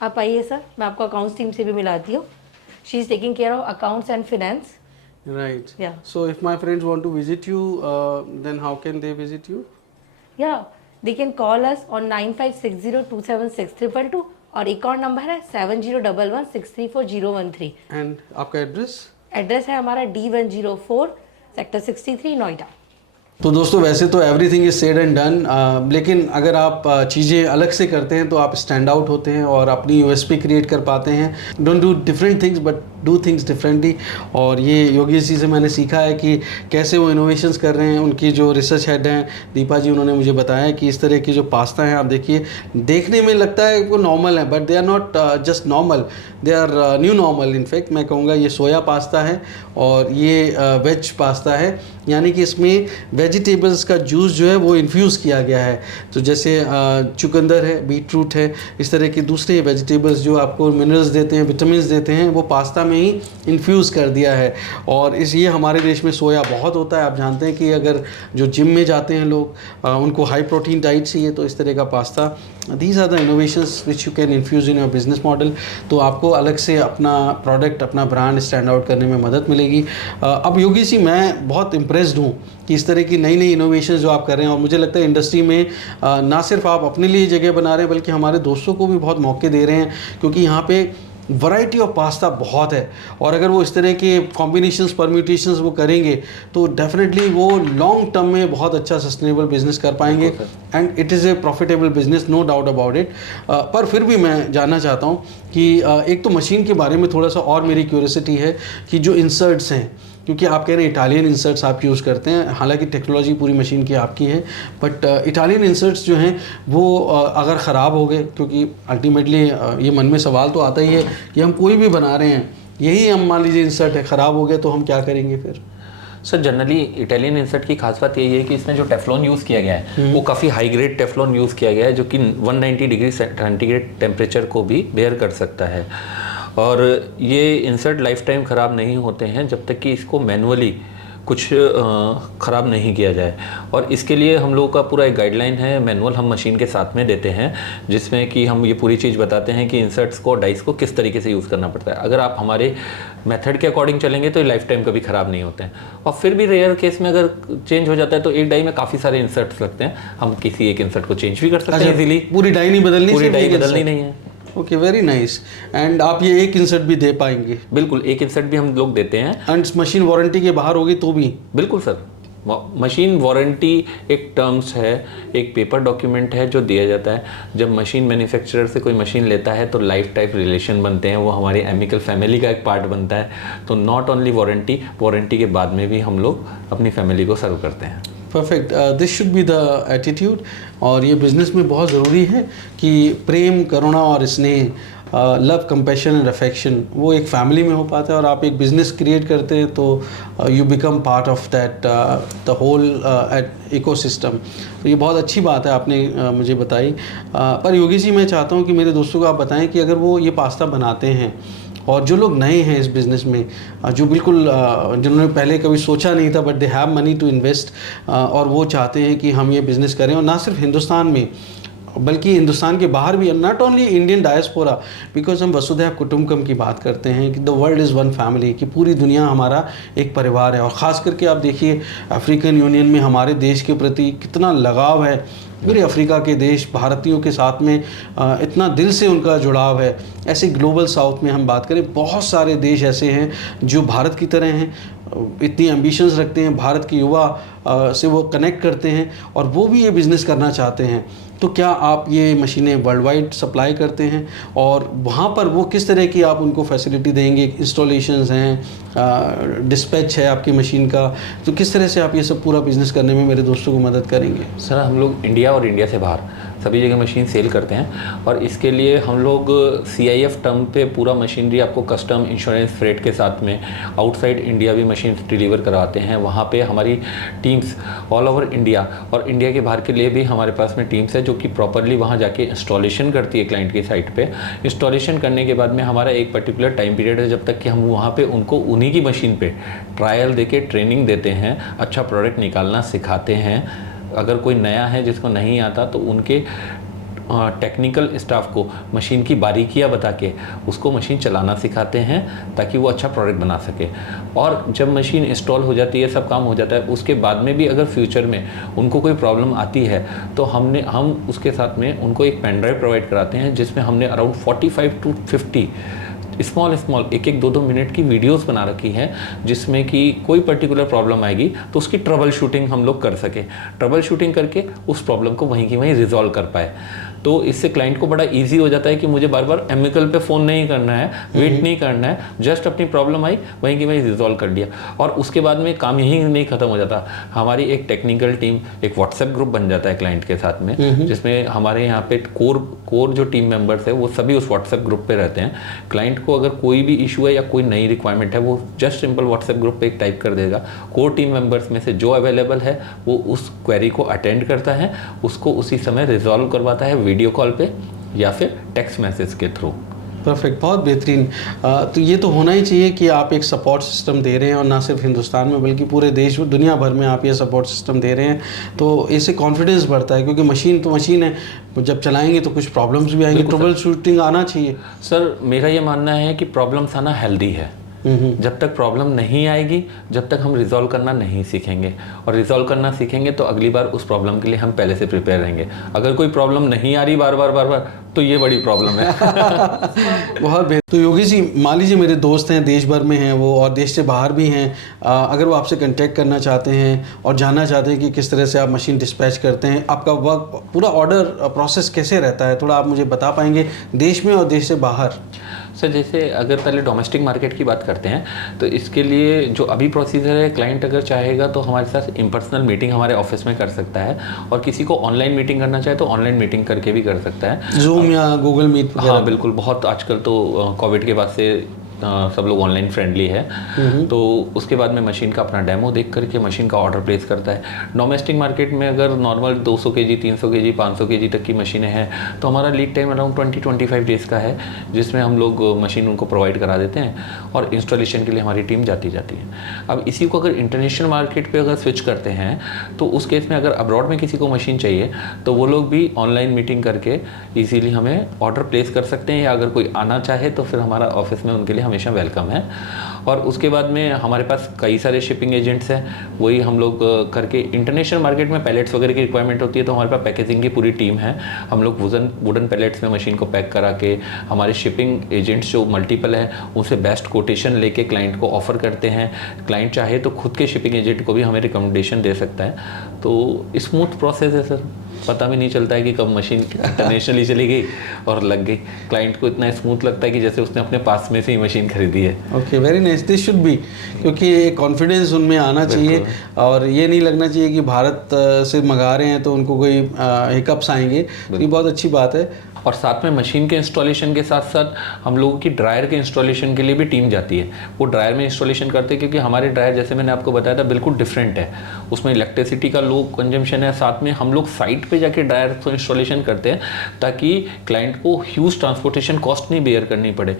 आप आइए सर, मैं आपको अकाउंट्स टीम से भी मिलाती हूँ। She is taking care of accounts and finance. right. Yeah. So if my friends want to visit you, then how can they visit you? Yeah, they can call us on 9560276322 और एक और नंबर है 7011634013। And आपका एड्रेस? एड्रेस है हमारा D104 सेक्टर 63 नोएडा। तो दोस्तों वैसे तो everything is said and done, लेकिन अगर आप चीज़ें अलग से करते हैं तो आप स्टैंड आउट होते हैं और अपनी यूएसपी क्रिएट कर पाते हैं। Don't do different things but do things differently. और ये योगेश जी से मैंने सीखा है कि कैसे वो इनोवेशंस कर रहे हैं। उनकी जो रिसर्च हेड हैं दीपा जी, उन्होंने मुझे बताया कि इस तरह की जो पास्ता हैं, आप देखिए देखने में लगता है वो नॉर्मल है, but they are not just normal, they are new normal. In fact मैं कहूँगा ये सोया पास्ता है और ये वेज पास्ता है, यानी कि इसमें वेजिटेबल्स का जूस जो है वो इन्फ्यूज़ किया गया है। तो जैसे चुकंदर है, बीट रूट है, इस तरह के दूसरे वेजिटेबल्स जो आपको मिनरल्स देते हैं, विटामिन्स देते हैं, वो पास्ता में ही इन्फ्यूज़ कर दिया है। और ये हमारे देश में सोया बहुत होता है। आप जानते हैं कि अगर जो जिम में जाते हैं लोग, उनको हाई प्रोटीन डाइट चाहिए, तो इस तरह का pasta, these are the innovations which you can infuse in your business model. तो आपको अलग से अपना प्रोडक्ट, अपना ब्रांड स्टैंड आउट करने में मदद मिलेगी। अब योगी जी, मैं बहुत इम्प्रेस्ड हूँ कि इस तरह की नई नई इनोवेशंस जो आप कर रहे हैं, और मुझे लगता है इंडस्ट्री में ना सिर्फ आप अपने लिए जगह बना रहे हैं बल्कि हमारे दोस्तों को भी बहुत मौके दे रहे हैं, क्योंकि यहाँ पे वैरायटी ऑफ पास्ता बहुत है। और अगर वो इस तरह के कॉम्बिनेशंस, परम्यूटेशंस वो करेंगे तो डेफिनेटली वो लॉन्ग टर्म में बहुत अच्छा सस्टेनेबल बिजनेस कर पाएंगे। And it is a profitable business, no doubt about it. पर फिर भी मैं जानना चाहता हूँ कि एक तो मशीन के बारे में थोड़ा सा और मेरी क्यूरियोसिटी है कि जो इंसर्ट्स हैं, क्योंकि आप कह रहे हैं इटालियन इंसर्ट्स आप यूज़ करते हैं, हालांकि टेक्नोलॉजी पूरी मशीन की आपकी है, बट इटालियन इंसर्ट्स जो हैं वो अगर ख़राब हो गए, क्योंकि अल्टीमेटली ये मन में सवाल तो आता ही है कि हम कोई भी बना रहे हैं, यही हम मान लीजिए इंसर्ट है, ख़राब हो गया तो हम क्या करेंगे फिर? सर जनरली इटालियन इंसर्ट की खास बात यही है कि इसमें जो टेफ्लॉन यूज़ किया गया है वो काफ़ी हाई ग्रेड टेफ्लॉन यूज़ किया गया है, जो कि 190 डिग्री सेंटीग्रेड टेम्परेचर को भी बेयर कर सकता है। और ये इंसर्ट लाइफ टाइम ख़राब नहीं होते हैं जब तक कि इसको मैनुअली कुछ ख़राब नहीं किया जाए। और इसके लिए हम लोगों का पूरा एक गाइडलाइन है, मैनुअल हम मशीन के साथ में देते हैं, जिसमें कि हम ये पूरी चीज़ बताते हैं कि इंसर्ट्स को, डाइस को किस तरीके से यूज़ करना पड़ता है। अगर आप हमारे मेथड के अकॉर्डिंग चलेंगे तो ये लाइफ टाइम कभी ख़राब नहीं होते हैं। और फिर भी रेयर केस में अगर चेंज हो जाता है तो एक डाई में काफ़ी सारे इंसर्ट्स लगते हैं, हम किसी एक इंसर्ट को चेंज भी कर सकते हैं इजीली। पूरी डाई नहीं बदलनी, पूरी डाई बदलनी नहीं है। Okay, very nice. एंड आप ये एक इंसर्ट भी दे पाएंगे? बिल्कुल, एक इंसर्ट भी हम लोग देते हैं। एंड मशीन वारंटी के बाहर होगी तो भी? बिल्कुल सर, मशीन वारंटी एक टर्म्स है, एक पेपर डॉक्यूमेंट है जो दिया जाता है। जब मशीन मैन्युफैक्चरर से कोई मशीन लेता है तो लाइफ टाइम रिलेशन बनते हैं, वो हमारी एमिकल फैमिली का एक पार्ट बनता है। तो नॉट ओनली वारंटी के बाद में भी हम लोग अपनी फैमिली को सर्व करते हैं। Perfect, this should be the attitude. और ये बिज़नेस में बहुत ज़रूरी है कि प्रेम, करुणा और स्नेह, लव, कंपैशन एंड अफेक्शन वो एक फैमिली में हो पाता है। और आप एक बिज़नेस क्रिएट करते हैं तो you become part of that the whole ecosystem. तो ये बहुत अच्छी बात है आपने मुझे बताई। पर योगी जी, मैं चाहता हूँ कि मेरे दोस्तों को आप बताएं कि अगर वो ये पास्ता बनाते हैं और जो लोग नए हैं इस बिज़नेस में, जो बिल्कुल जिन्होंने पहले कभी सोचा नहीं था, but they have money to invest, और वो चाहते हैं कि हम ये बिज़नेस करें, और ना सिर्फ हिंदुस्तान में बल्कि हिंदुस्तान के बाहर भी, not only Indian diaspora, because हम वसुधैव कुटुंबकम की बात करते हैं कि the world is one family, कि पूरी दुनिया हमारा एक परिवार है। और ख़ास करके आप देखिए अफ्रीकन यूनियन में हमारे देश के प्रति कितना लगाव है। पूरे अफ्रीका के देश भारतीयों के साथ में इतना दिल से उनका जुड़ाव है। ऐसे ग्लोबल साउथ में हम बात करें, बहुत सारे देश ऐसे हैं जो भारत की तरह हैं, इतनी एम्बिशंस रखते हैं, भारत के युवा से वो कनेक्ट करते हैं और वो भी ये बिज़नेस करना चाहते हैं। तो क्या आप ये मशीनें वर्ल्ड वाइड सप्लाई करते हैं, और वहाँ पर वो किस तरह की आप उनको फैसिलिटी देंगे? इंस्टॉलेशंस हैं, डिस्पैच है आपकी मशीन का, तो किस तरह से आप ये सब पूरा बिज़नेस करने में मेरे दोस्तों को मदद करेंगे? सर, हम लोग इंडिया और इंडिया से बाहर सभी जगह मशीन सेल करते हैं, और इसके लिए हम लोग CIF टर्म पे पूरा मशीनरी आपको कस्टम, इंश्योरेंस, फ्रेट के साथ में आउटसाइड इंडिया भी मशीन डिलीवर करवाते हैं। वहाँ पे हमारी टीम्स ऑल ओवर इंडिया और इंडिया के बाहर के लिए भी हमारे पास में टीम्स है जो कि प्रॉपरली वहाँ जाके इंस्टॉलेशन करती है क्लाइंट की साइट पे। इंस्टॉलेशन करने के बाद में हमारा एक पर्टिकुलर टाइम पीरियड है जब तक कि हम वहाँ पे उनको उन्हीं की मशीन पे ट्रायल देके ट्रेनिंग देते हैं, अच्छा प्रोडक्ट निकालना सिखाते हैं। अगर कोई नया है जिसको नहीं आता तो उनके टेक्निकल स्टाफ को मशीन की बारीकियां बता के उसको मशीन चलाना सिखाते हैं ताकि वो अच्छा प्रोडक्ट बना सके। और जब मशीन इंस्टॉल हो जाती है, सब काम हो जाता है, उसके बाद में भी अगर फ्यूचर में उनको कोई प्रॉब्लम आती है तो हम उसके साथ में उनको एक पेन ड्राइव प्रोवाइड कराते हैं जिसमें हमने अराउंड 45 to 50 स्मॉल एक 2 मिनट की वीडियोस बना रखी हैं जिसमें कि कोई पर्टिकुलर प्रॉब्लम आएगी तो उसकी ट्रबल शूटिंग हम लोग कर सके, ट्रबल शूटिंग करके उस प्रॉब्लम को वहीं की वहीं रिजॉल्व कर पाए। तो इससे क्लाइंट को बड़ा इजी हो जाता है कि मुझे बार बार एमिकल पे फ़ोन नहीं करना है, वेट नहीं करना है, जस्ट अपनी प्रॉब्लम आई वहीं की वहीं रिजॉल्व कर लिया। और उसके बाद में काम यहीं नहीं ख़त्म हो जाता, हमारी एक टेक्निकल टीम, एक व्हाट्सएप ग्रुप बन जाता है क्लाइंट के साथ में, जिसमें हमारे यहाँ पे कोर जो टीम मेंबर्स है वो सभी उस व्हाट्सएप ग्रुप पे रहते हैं। क्लाइंट को अगर कोई भी इशू है या कोई नई रिक्वायरमेंट है वो जस्ट सिंपल व्हाट्सएप ग्रुप पे एक टाइप कर देगा। कोर टीम मेंबर्स में से जो अवेलेबल है वो उस क्वेरी को अटेंड करता है, उसको उसी समय रिजॉल्व करवाता है वीडियो कॉल पे या फिर टेक्स्ट मैसेज के थ्रू। परफेक्ट, बहुत बेहतरीन। तो ये तो होना ही चाहिए कि आप एक सपोर्ट सिस्टम दे रहे हैं, और ना सिर्फ हिंदुस्तान में बल्कि पूरे देश दुनिया भर में आप ये सपोर्ट सिस्टम दे रहे हैं। तो इससे कॉन्फिडेंस बढ़ता है, क्योंकि मशीन तो मशीन है, जब चलाएंगे तो कुछ प्रॉब्लम्स भी आएंगी, ट्रबल शूटिंग आना चाहिए। सर, मेरा ये मानना है कि प्रॉब्लम्स आना हेल्दी है। जब तक प्रॉब्लम नहीं आएगी, जब तक हम रिजॉल्व करना नहीं सीखेंगे, और रिजॉल्व करना सीखेंगे तो अगली बार उस प्रॉब्लम के लिए हम पहले से प्रिपेयर रहेंगे। अगर कोई प्रॉब्लम नहीं आ रही बार बार तो ये बड़ी प्रॉब्लम है। बहुत बेहतर। तो योगी जी, मान लीजिए मेरे दोस्त हैं, देश भर में हैं वो, और देश से बाहर भी हैं, अगर वो आपसे कांटेक्ट करना चाहते हैं और जानना चाहते हैं कि किस तरह से आप मशीन डिस्पैच करते हैं, आपका वर्क पूरा ऑर्डर प्रोसेस कैसे रहता है, थोड़ा आप मुझे बता पाएंगे, देश में और देश से बाहर? सर, जैसे अगर पहले डोमेस्टिक मार्केट की बात करते हैं तो इसके लिए जो अभी प्रोसीजर है, क्लाइंट अगर चाहेगा तो हमारे साथ इम्पर्सनल मीटिंग हमारे ऑफिस में कर सकता है, और किसी को ऑनलाइन मीटिंग करना चाहे तो ऑनलाइन मीटिंग करके भी कर सकता है, जूम या गूगल मीट। हाँ बिल्कुल, बहुत आजकल तो कोविड के बाद से सब लोग ऑनलाइन फ्रेंडली है। तो उसके बाद में मशीन का अपना डेमो देख करके मशीन का ऑर्डर प्लेस करता है। डोमेस्टिक मार्केट में अगर नॉर्मल 200 kg, 300 kg, 500 kg तक की मशीनें हैं तो हमारा लीड टाइम अराउंड 20-25 डेज़ का है, जिसमें हम लोग मशीन उनको प्रोवाइड करा देते हैं और इंस्टॉलेशन के लिए हमारी टीम जाती है। अब इसी को अगर इंटरनेशनल मार्केट पर अगर स्विच करते हैं तो उस केस में अगर अब्रॉड में किसी को मशीन चाहिए तो वो लोग भी ऑनलाइन मीटिंग करके ईजीली हमें ऑर्डर प्लेस कर सकते हैं, या अगर कोई आना चाहे तो फिर हमारा ऑफिस में उनके लिए हमेशा वेलकम है। और उसके बाद में हमारे पास कई सारे शिपिंग एजेंट्स हैं, वही हम लोग करके इंटरनेशनल मार्केट में पैलेट्स वगैरह की रिक्वायरमेंट होती है तो हमारे पास पैकेजिंग की पूरी टीम है। हम लोग वुडन पैलेट्स में मशीन को पैक करा के हमारे शिपिंग एजेंट्स जो मल्टीपल है उनसे बेस्ट कोटेशन लेके क्लाइंट को ऑफर करते हैं। क्लाइंट चाहे तो खुद के शिपिंग एजेंट को भी हमें रिकमेंडेशन दे सकता है। तो स्मूथ प्रोसेस है सर, पता भी नहीं चलता है कि कब मशीन इंटरनेशनली चली गई और लग गई। क्लाइंट को इतना स्मूथ लगता है कि जैसे उसने अपने पास में से ही मशीन खरीदी है। Okay, very nice, this should be, क्योंकि कॉन्फिडेंस उनमें आना चाहिए और ये नहीं लगना चाहिए कि भारत से मंगा रहे हैं तो उनको कोई हिकअप्स आएंगे। तो ये बहुत अच्छी बात है। और साथ में मशीन के इंस्टॉलेशन के साथ साथ हम लोगों की ड्रायर के इंस्टॉलेशन के लिए भी टीम जाती है। वो ड्रायर में इंस्टॉलेशन करते हैं क्योंकि हमारे ड्रायर जैसे मैंने आपको बताया था बिल्कुल डिफरेंट है, उसमें इलेक्ट्रिसिटी का लो कंजम्पशन है। साथ में हम लोग साइट पे जाके ड्रायर को इंस्टॉलेशन करते हैं ताकि क्लाइंट को ह्यूज ट्रांसपोर्टेशन कॉस्ट नहीं बेयर करनी पड़े।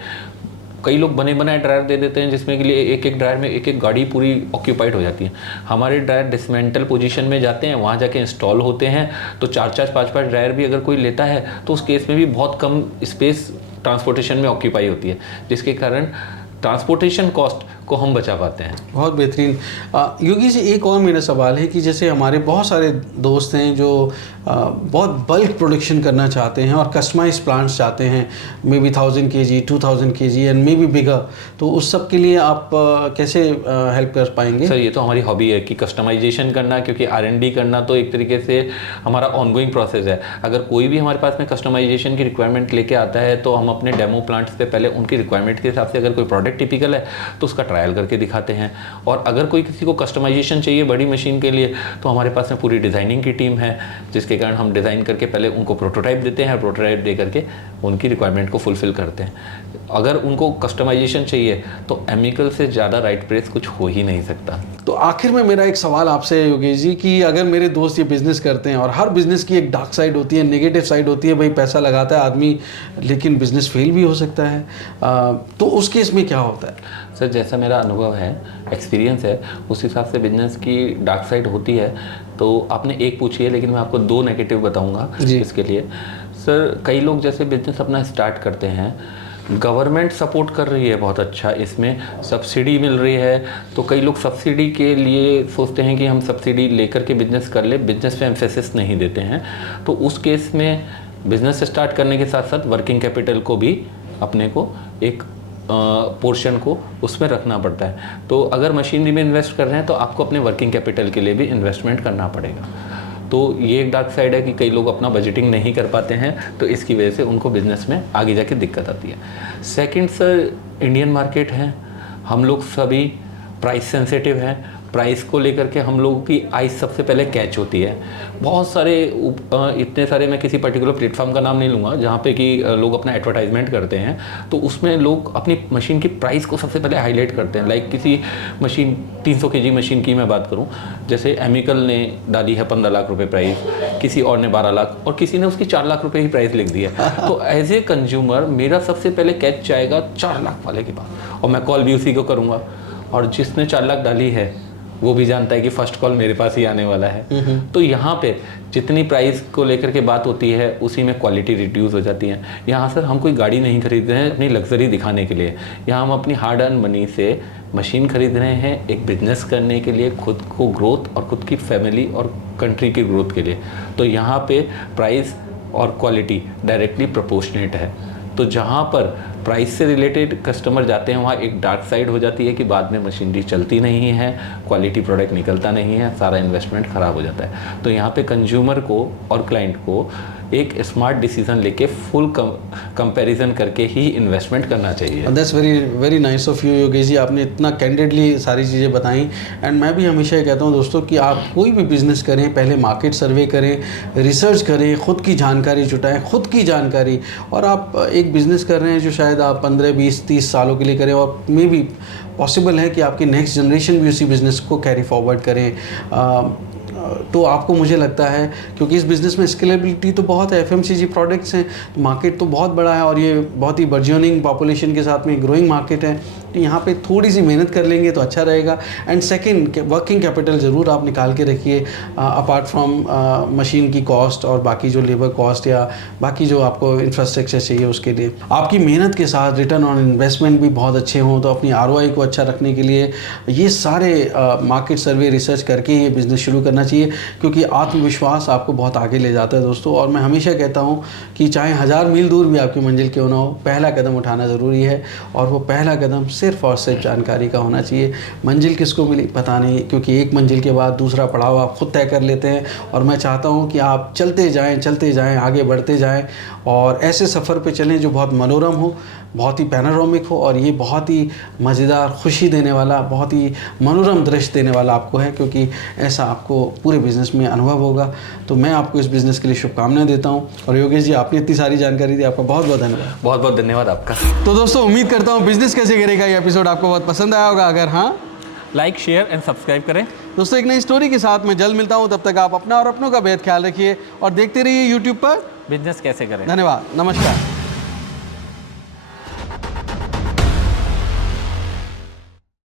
कई लोग बने बनाए ड्रायर दे देते हैं जिसमें के लिए एक एक ड्रायर में एक एक गाड़ी पूरी ऑक्यूपाइड हो जाती है। हमारे ड्रायर डिसमेंटल पोजीशन में जाते हैं, वहाँ जाके इंस्टॉल होते हैं। तो 4-4, 5-5 ड्रायर भी अगर कोई लेता है तो उस केस में भी बहुत कम स्पेस ट्रांसपोर्टेशन में ऑक्यूपाई होती है, जिसके कारण ट्रांसपोर्टेशन कॉस्ट को हम बचा पाते हैं। बहुत बेहतरीन। योगी जी, एक और मेरा सवाल है कि जैसे हमारे बहुत सारे दोस्त हैं जो बहुत बल्क प्रोडक्शन करना चाहते हैं और कस्टमाइज प्लांट्स चाहते हैं, may be 1000 kg, 2000 kg and may be bigger, तो उस सब के लिए आप कैसे हेल्प कर पाएंगे? सर ये तो हमारी हॉबी है कि कस्टमाइजेशन करना, क्योंकि R&D करना तो एक तरीके से हमारा ऑनगोइंग प्रोसेस है। अगर कोई भी हमारे पास में कस्टमाइजेशन की रिक्वायरमेंट लेके आता है तो हम अपने डेमो प्लांट्स पे पहले उनकी रिक्वायरमेंट के हिसाब से अगर कोई प्रोडक्ट टिपिकल है तो उसका ट्रायल करके दिखाते हैं। और अगर कोई किसी को कस्टमाइजेशन चाहिए बड़ी मशीन के लिए तो हमारे पास में पूरी डिज़ाइनिंग की टीम है, जिसके कारण हम डिज़ाइन करके पहले उनको प्रोटोटाइप देते हैं, प्रोटोटाइप दे करके उनकी रिक्वायरमेंट को फुलफ़िल करते हैं। अगर उनको कस्टमाइजेशन चाहिए तो एमिकल से ज़्यादा राइट प्रेस कुछ हो ही नहीं सकता। तो आखिर में मेरा एक सवाल आपसे है योगेश जी कि अगर मेरे दोस्त ये बिज़नेस करते हैं और हर बिज़नेस की एक डार्क साइड होती है, नेगेटिव साइड होती है, भाई पैसा लगाता है आदमी लेकिन बिज़नेस फेल भी हो सकता है, तो उस केस में क्या होता है? सर जैसा मेरा अनुभव है, एक्सपीरियंस है, उस हिसाब से बिजनेस की डार्क साइड होती है। तो आपने एक पूछी है लेकिन मैं आपको 2 नेगेटिव बताऊंगा इसके लिए। सर कई लोग जैसे बिजनेस अपना स्टार्ट करते हैं, गवर्नमेंट सपोर्ट कर रही है बहुत अच्छा, इसमें सब्सिडी मिल रही है, तो कई लोग सब्सिडी के लिए सोचते हैं कि हम सब्सिडी लेकर के बिजनेस कर ले, बिजनेस पे एम्फेसिस नहीं देते हैं। तो उस केस में बिजनेस स्टार्ट करने के साथ साथ वर्किंग कैपिटल को भी अपने को एक पोर्शन को उसमें रखना पड़ता है। तो अगर मशीनरी में इन्वेस्ट कर रहे हैं तो आपको अपने वर्किंग कैपिटल के लिए भी इन्वेस्टमेंट करना पड़ेगा। तो ये एक डार्क साइड है कि कई लोग अपना बजटिंग नहीं कर पाते हैं, तो इसकी वजह से उनको बिजनेस में आगे जाके दिक्कत आती है। सेकंड सर, इंडियन मार्केट है, हम लोग सभी प्राइस सेंसिटिव हैं। प्राइस को लेकर के हम लोगों की आइस सबसे पहले कैच होती है। बहुत सारे इतने सारे, मैं किसी पर्टिकुलर प्लेटफॉर्म का नाम नहीं लूँगा जहाँ पे कि लोग अपना एडवर्टाइजमेंट करते हैं, तो उसमें लोग अपनी मशीन की प्राइस को सबसे पहले हाईलाइट करते हैं। लाइक किसी मशीन 300 kg मशीन की मैं बात करूँ, जैसे एमिकल ने डाली है 15 लाख रुपए प्राइस, किसी और ने 12 लाख और किसी ने उसकी 4 लाख रुपए ही प्राइस लिख दी है। तो एज ए कंज्यूमर मेरा सबसे पहले कैच जाएगा 4 लाख वाले के पास, और मैं कॉल भी उसी को करूँगा। और जिसने 4 लाख डाली है वो भी जानता है कि फर्स्ट कॉल मेरे पास ही आने वाला है। तो यहाँ पे जितनी प्राइस को लेकर के बात होती है उसी में क्वालिटी रिड्यूस हो जाती है। यहाँ सर हम कोई गाड़ी नहीं खरीद रहे हैं अपनी लग्जरी दिखाने के लिए, यहाँ हम अपनी हार्ड अर्न मनी से मशीन खरीद रहे हैं एक बिजनेस करने के लिए, खुद को ग्रोथ और खुद की फैमिली और कंट्री की ग्रोथ के लिए। तो यहाँ पे प्राइस और क्वालिटी डायरेक्टली प्रोपोर्शनेट है। तो जहाँ पर प्राइस से रिलेटेड कस्टमर जाते हैं वहाँ एक डार्क साइड हो जाती है कि बाद में मशीनरी चलती नहीं है, क्वालिटी प्रोडक्ट निकलता नहीं है, सारा इन्वेस्टमेंट ख़राब हो जाता है। तो यहाँ पे कंज्यूमर को और क्लाइंट को एक स्मार्ट डिसीजन लेके फुल कंपैरिजन करके ही इन्वेस्टमेंट करना चाहिए। That's very nice of you Yogesh ji, आपने इतना कैंडिडली सारी चीज़ें बताई। एंड मैं भी हमेशा ये कहता हूँ दोस्तों कि आप कोई भी बिज़नेस करें, पहले मार्केट सर्वे करें, रिसर्च करें, ख़ुद की जानकारी जुटाएं, खुद की जानकारी। और आप एक बिज़नेस कर रहे हैं जो शायद आप 15, 20, 30 सालों के लिए करें, और मे बी पॉसिबल है कि आपकी नेक्स्ट जनरेशन भी उसी बिज़नेस को कैरी फॉरवर्ड करें। तो आपको मुझे लगता है क्योंकि इस बिज़नेस में स्केलेबिलिटी तो बहुत है, FMCG प्रोडक्ट्स हैं तो मार्केट तो बहुत बड़ा है और ये बहुत ही बर्जियनिंग पॉपुलेशन के साथ में ग्रोइंग मार्केट है, तो यहाँ पे थोड़ी सी मेहनत कर लेंगे तो अच्छा रहेगा। एंड सेकंड, वर्किंग कैपिटल ज़रूर आप निकाल के रखिए अपार्ट फ्रॉम मशीन की कॉस्ट और बाकी जो लेबर कॉस्ट या बाकी जो आपको इंफ्रास्ट्रक्चर चाहिए उसके लिए। आपकी मेहनत के साथ रिटर्न ऑन इन्वेस्टमेंट भी बहुत अच्छे हों, तो अपनी ROI को अच्छा रखने के लिए ये सारे मार्केट सर्वे रिसर्च करके ये बिज़नेस शुरू करना चाहिए, क्योंकि आत्मविश्वास आपको बहुत आगे ले जाता है दोस्तों। और मैं हमेशा कहता हूँ कि चाहे 1000 मील दूर भी आपकी मंजिल क्यों ना हो, पहला कदम उठाना ज़रूरी है, और वो पहला कदम सिर्फ और सिर्फ जानकारी का होना चाहिए। मंजिल किसको मिली पता नहीं, क्योंकि एक मंजिल के बाद दूसरा पड़ाव आप खुद तय कर लेते हैं। और मैं चाहता हूँ कि आप चलते जाएं, आगे बढ़ते जाएं और ऐसे सफ़र पे चलें जो बहुत मनोरम हो, बहुत ही पैनोरामिक हो, और ये बहुत ही मज़ेदार, खुशी देने वाला, बहुत ही मनोरम दृश्य देने वाला आपको है, क्योंकि ऐसा आपको पूरे बिज़नेस में अनुभव होगा। तो मैं आपको इस बिज़नेस के लिए शुभकामनाएं देता हूँ। और योगेश जी, आपने इतनी सारी जानकारी दी, आपका बहुत बहुत धन्यवाद। बहुत बहुत धन्यवाद आपका। तो दोस्तों, उम्मीद करता हूँ बिज़नेस कैसे करेगा ये एपिसोड आपको बहुत पसंद आया होगा। अगर हाँ, लाइक, शेयर एंड सब्सक्राइब करें। दोस्तों, एक नई स्टोरी के साथ मैं जल्द मिलता हूँ। तब तक आप अपना और अपनों का बेहद ख्याल रखिए और देखते रहिए YouTube पर बिजनेस कैसे करें। धन्यवाद, नमस्कार।